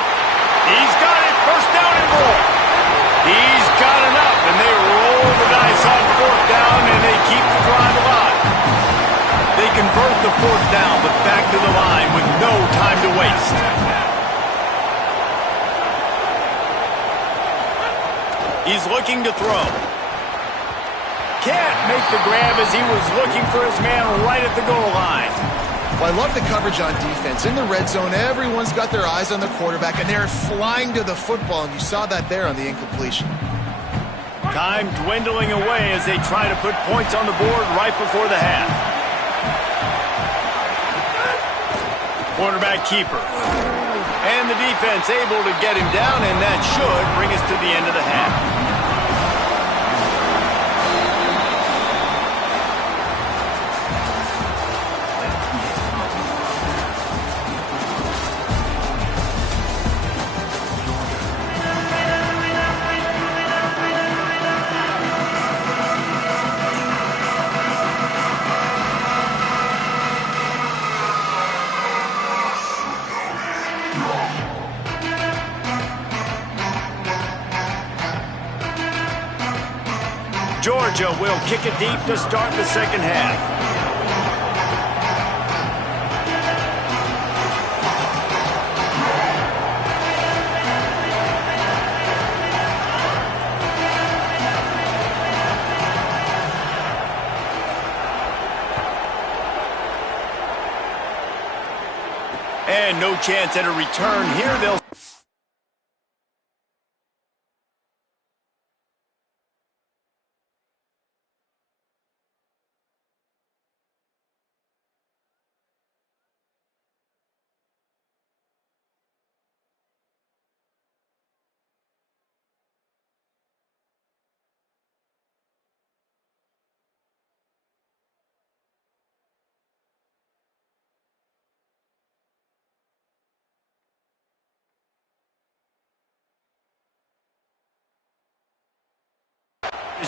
He's got it. First down and more. He's got enough, and they roll the dice on fourth down, and they keep the drive alive. They convert the fourth down, but back to the line with no time to waste. He's looking to throw. Can't make the grab as he was looking for his man right at the goal line. Well, I love the coverage on defense. In the red zone, everyone's got their eyes on the quarterback, and they're flying to the football, and you saw that there on the incompletion. Time dwindling away as they try to put points on the board right before the half. Quarterback keeper. And the defense able to get him down, and that should bring us to the end of the half. Georgia will kick it deep to start the second half. And no chance at a return here. They'll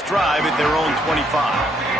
drive at their own 25.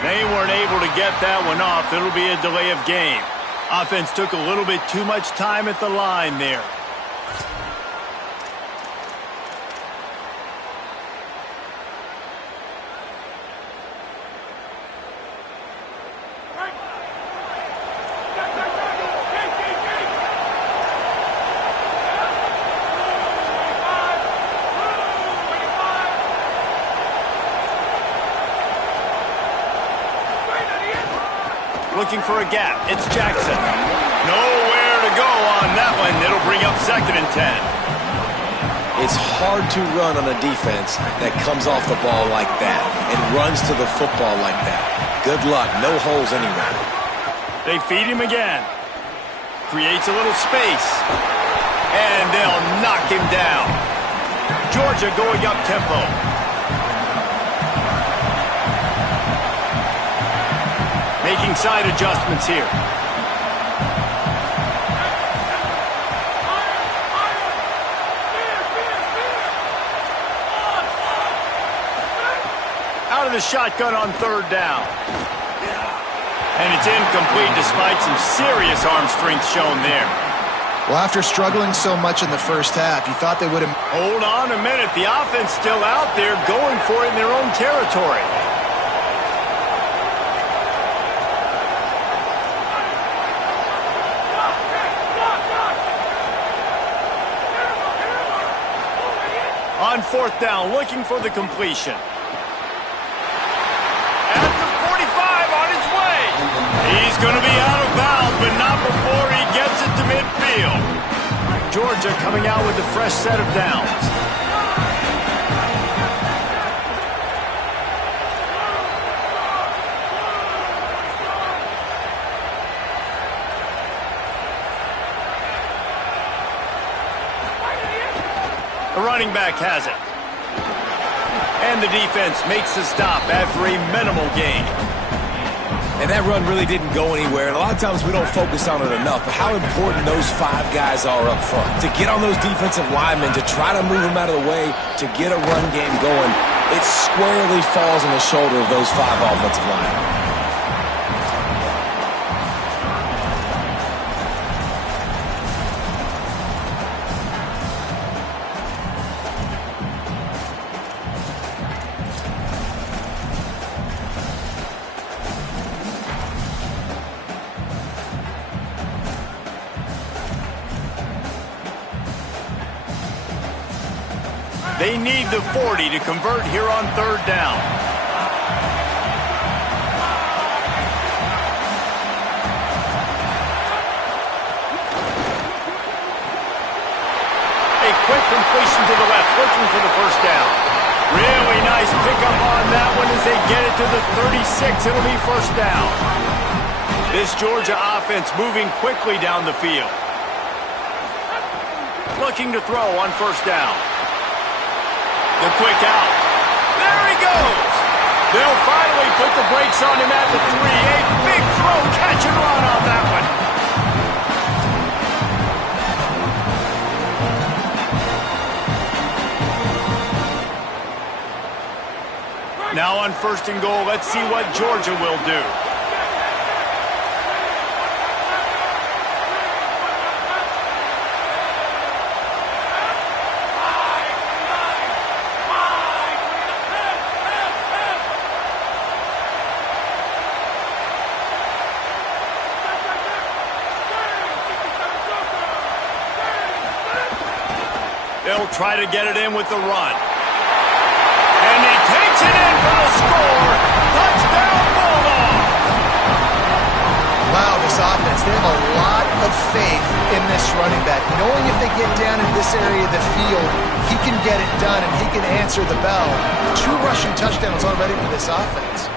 They weren't able to get that one off. It'll be a delay of game. Offense took a little bit too much time at the line there. Looking for a gap. It's Jackson. Nowhere to go on that one. It'll bring up 2nd and 10. It's hard to run on a defense that comes off the ball like that and runs to the football like that. Good luck. No holes anywhere. They feed him again. Creates a little space. And they'll knock him down. Georgia going up tempo. Making side adjustments here. Out of the shotgun on 3rd down. And it's incomplete despite some serious arm strength shown there. Well, after struggling so much in the first half, you thought they would have... Hold on a minute. The offense still out there going for it in their own territory. On 4th down, looking for the completion. At the 45, on his way. He's going to be out of bounds, but not before he gets it to midfield. Georgia coming out with a fresh set of downs. The running back has it. And the defense makes the stop after a minimal gain. And that run really didn't go anywhere. And a lot of times we don't focus on it enough. But how important those 5 guys are up front. To get on those defensive linemen, to try to move them out of the way, to get a run game going, it squarely falls on the shoulder of those 5 offensive linemen. They need the 40 to convert here on 3rd down. A quick completion to the left, looking for the 1st down. Really nice pickup on that one as they get it to the 36. It'll be 1st down. This Georgia offense moving quickly down the field. Looking to throw on 1st down. The quick out. There he goes. They'll finally put the brakes on him at the 3. A big throw, catch and run on that one. Now on 1st and goal, let's see what Georgia will do. They'll try to get it in with the run. And he takes it in for the score. Touchdown, Bulldog! Wow, this offense, they have a lot of faith in this running back. Knowing if they get down in this area of the field, he can get it done and he can answer the bell. 2 rushing touchdowns already for this offense.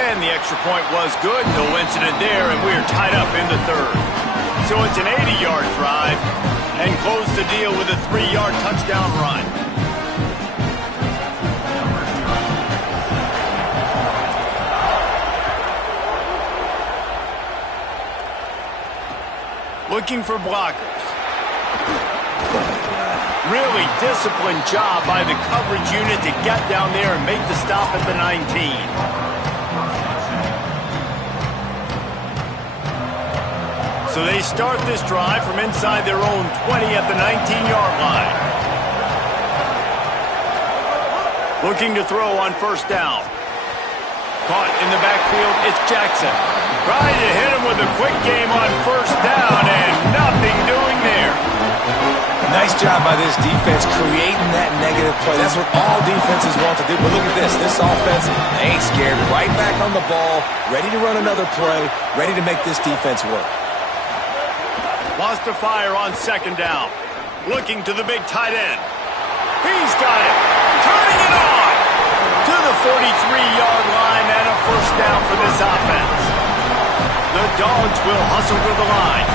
And the extra point was good. No incident there, and we're tied up in the 3rd. So it's an 80-yard drive. And close the deal with a 3-yard touchdown run. Looking for blockers. Really disciplined job by the coverage unit to get down there and make the stop at the 19. So they start this drive from inside their own 20 at the 19-yard line. Looking to throw on 1st down. Caught in the backfield, it's Jackson. Trying to hit him with a quick game on 1st down, and nothing doing there. Nice job by this defense creating that negative play. That's what all defenses want to do. But look at this. This offense, they ain't scared. Right back on the ball, ready to run another play, ready to make this defense work. Wants to fire on second down. Looking to the big tight end. He's got it. Turning it on. To the 43-yard line and a first down for this offense. The Dogs will hustle to the line.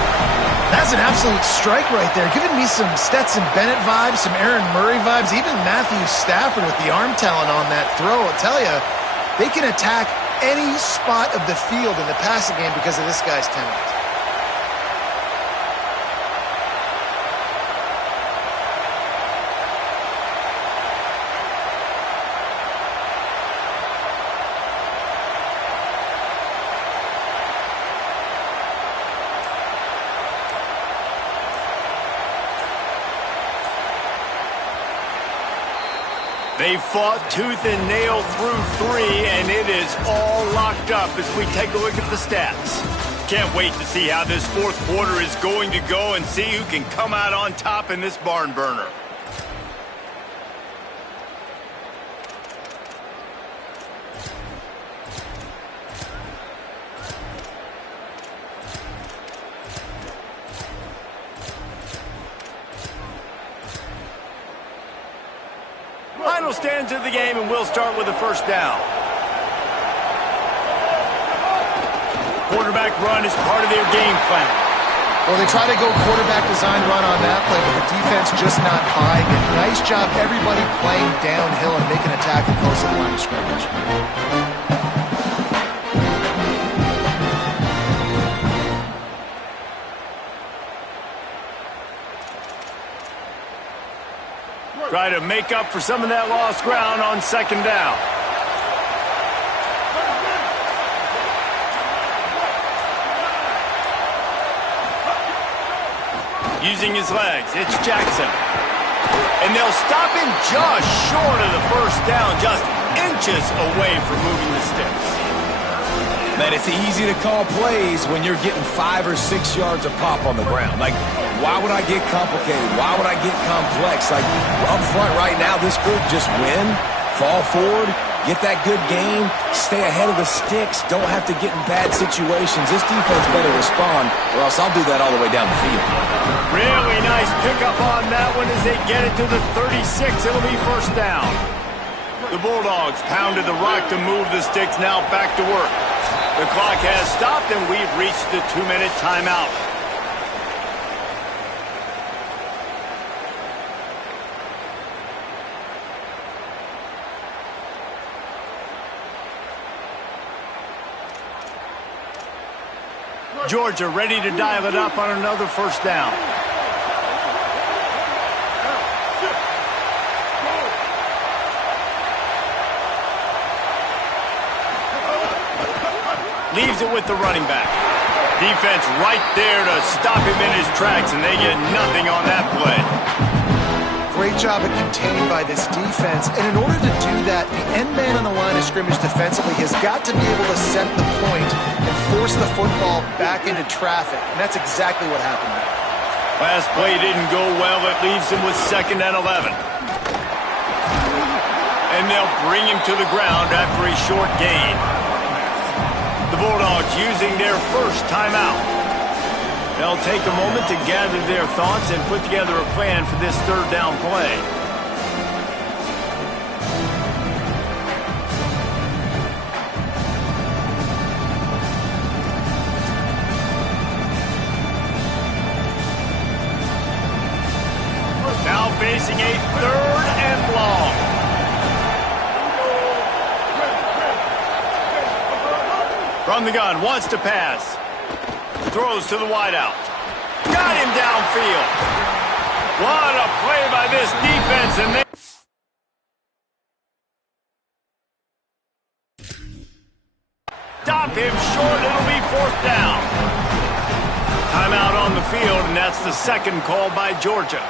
That's an absolute strike right there. Giving me some Stetson Bennett vibes, some Aaron Murray vibes, even Matthew Stafford with the arm talent on that throw. I'll tell you, they can attack any spot of the field in the passing game because of this guy's talent. They fought tooth and nail through 3, and it is all locked up as we take a look at the stats. Can't wait to see how this fourth quarter is going to go and see who can come out on top in this barn burner. Final stands of the game, and we'll start with the first down. Quarterback run is part of their game plan. Well, they try to go quarterback design run on that play, but the defense just not buying it. Nice job, everybody playing downhill and making a tackle close to the line of scrimmage. Try to make up for some of that lost ground on second down. Using his legs, it's Jackson. And they'll stop him just short of the first down, just inches away from moving the sticks. Man, it's easy to call plays when you're getting 5 or 6 yards of pop on the ground. Like, why would I get complicated? Why would I get complex? Like, up front right now, this group just win, fall forward, get that good game, stay ahead of the sticks, don't have to get in bad situations. This defense better respond, or else I'll do that all the way down the field. Really nice pickup on that one as they get it to the 36. It'll be first down. The Bulldogs pounded the rock to move the sticks, now back to work. The clock has stopped, and we've reached the 2-minute timeout. Georgia ready to dial it up on another first down. Leaves it with the running back. Defense right there to stop him in his tracks, and they get nothing on that play. Great job of containing by this defense. And in order to do that, the end man on the line of scrimmage defensively has got to be able to set the point and force the football back into traffic. And that's exactly what happened there. Last play didn't go well. It leaves him with 2nd and 11. And they'll bring him to the ground after a short gain. The Bulldogs using their first timeout. They'll take a moment to gather their thoughts and put together a plan for this third down play. Now facing a 3rd and long. From the gun, wants to pass. Throws to the wideout. Got him downfield. What a play by this defense. And they stop him short. It'll be 4th down. Timeout on the field, and that's the second call by Georgia.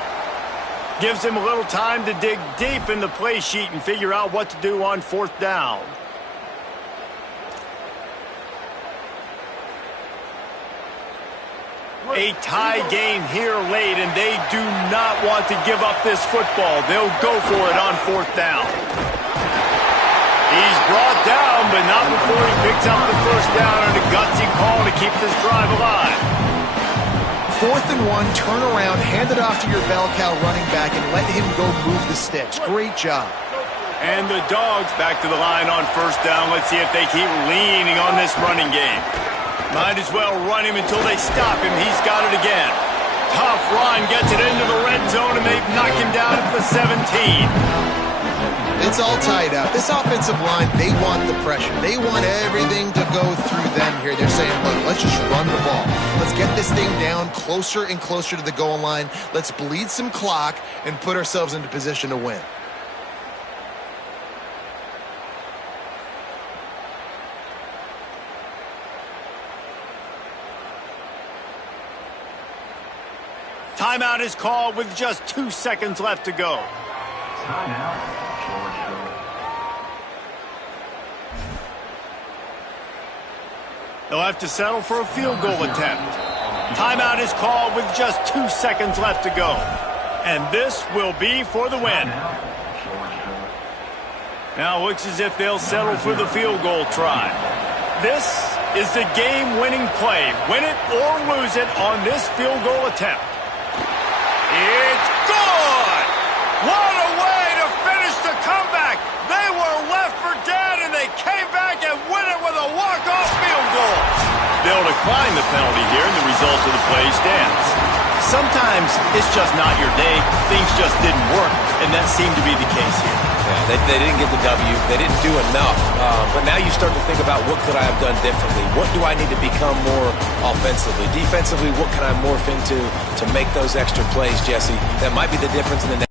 Gives him a little time to dig deep in the play sheet and figure out what to do on 4th down. A tie game here late, and they do not want to give up this football. They'll go for it on 4th down. He's brought down, but not before he picks up the 1st down and a gutsy call to keep this drive alive. 4th and 1, turn around, hand it off to your bell cow running back, and let him go move the sticks. Great job. And the Dogs back to the line on 1st down. Let's see if they keep leaning on this running game. Might as well run him until they stop him. He's got it again. Tough run, gets it into the red zone, and they knock him down at the 17. It's all tied up. This offensive line, they want the pressure. They want everything to go through them here. They're saying, look, let's just run the ball. Let's get this thing down closer and closer to the goal line. Let's bleed some clock and put ourselves into position to win. Timeout is called with just 2 seconds left to go. Timeout, Georgia. They'll have to settle for a field goal attempt. Timeout is called with just 2 seconds left to go. And this will be for the win. Now it looks as if they'll settle for the field goal try. This is the game-winning play. Win it or lose it on this field goal attempt. It's good! What a way to finish the comeback! They were left for dead, and they came back and win it with a walk-off field goal. They'll decline the penalty here, and the result of the play stands. Sometimes it's just not your day. Things just didn't work, and that seemed to be the case here. Yeah, they didn't get the W. They didn't do enough. But now you start to think about what could I have done differently? What do I need to become more offensively? Defensively, what can I morph into to make those extra plays, Jesse? That might be the difference in the next.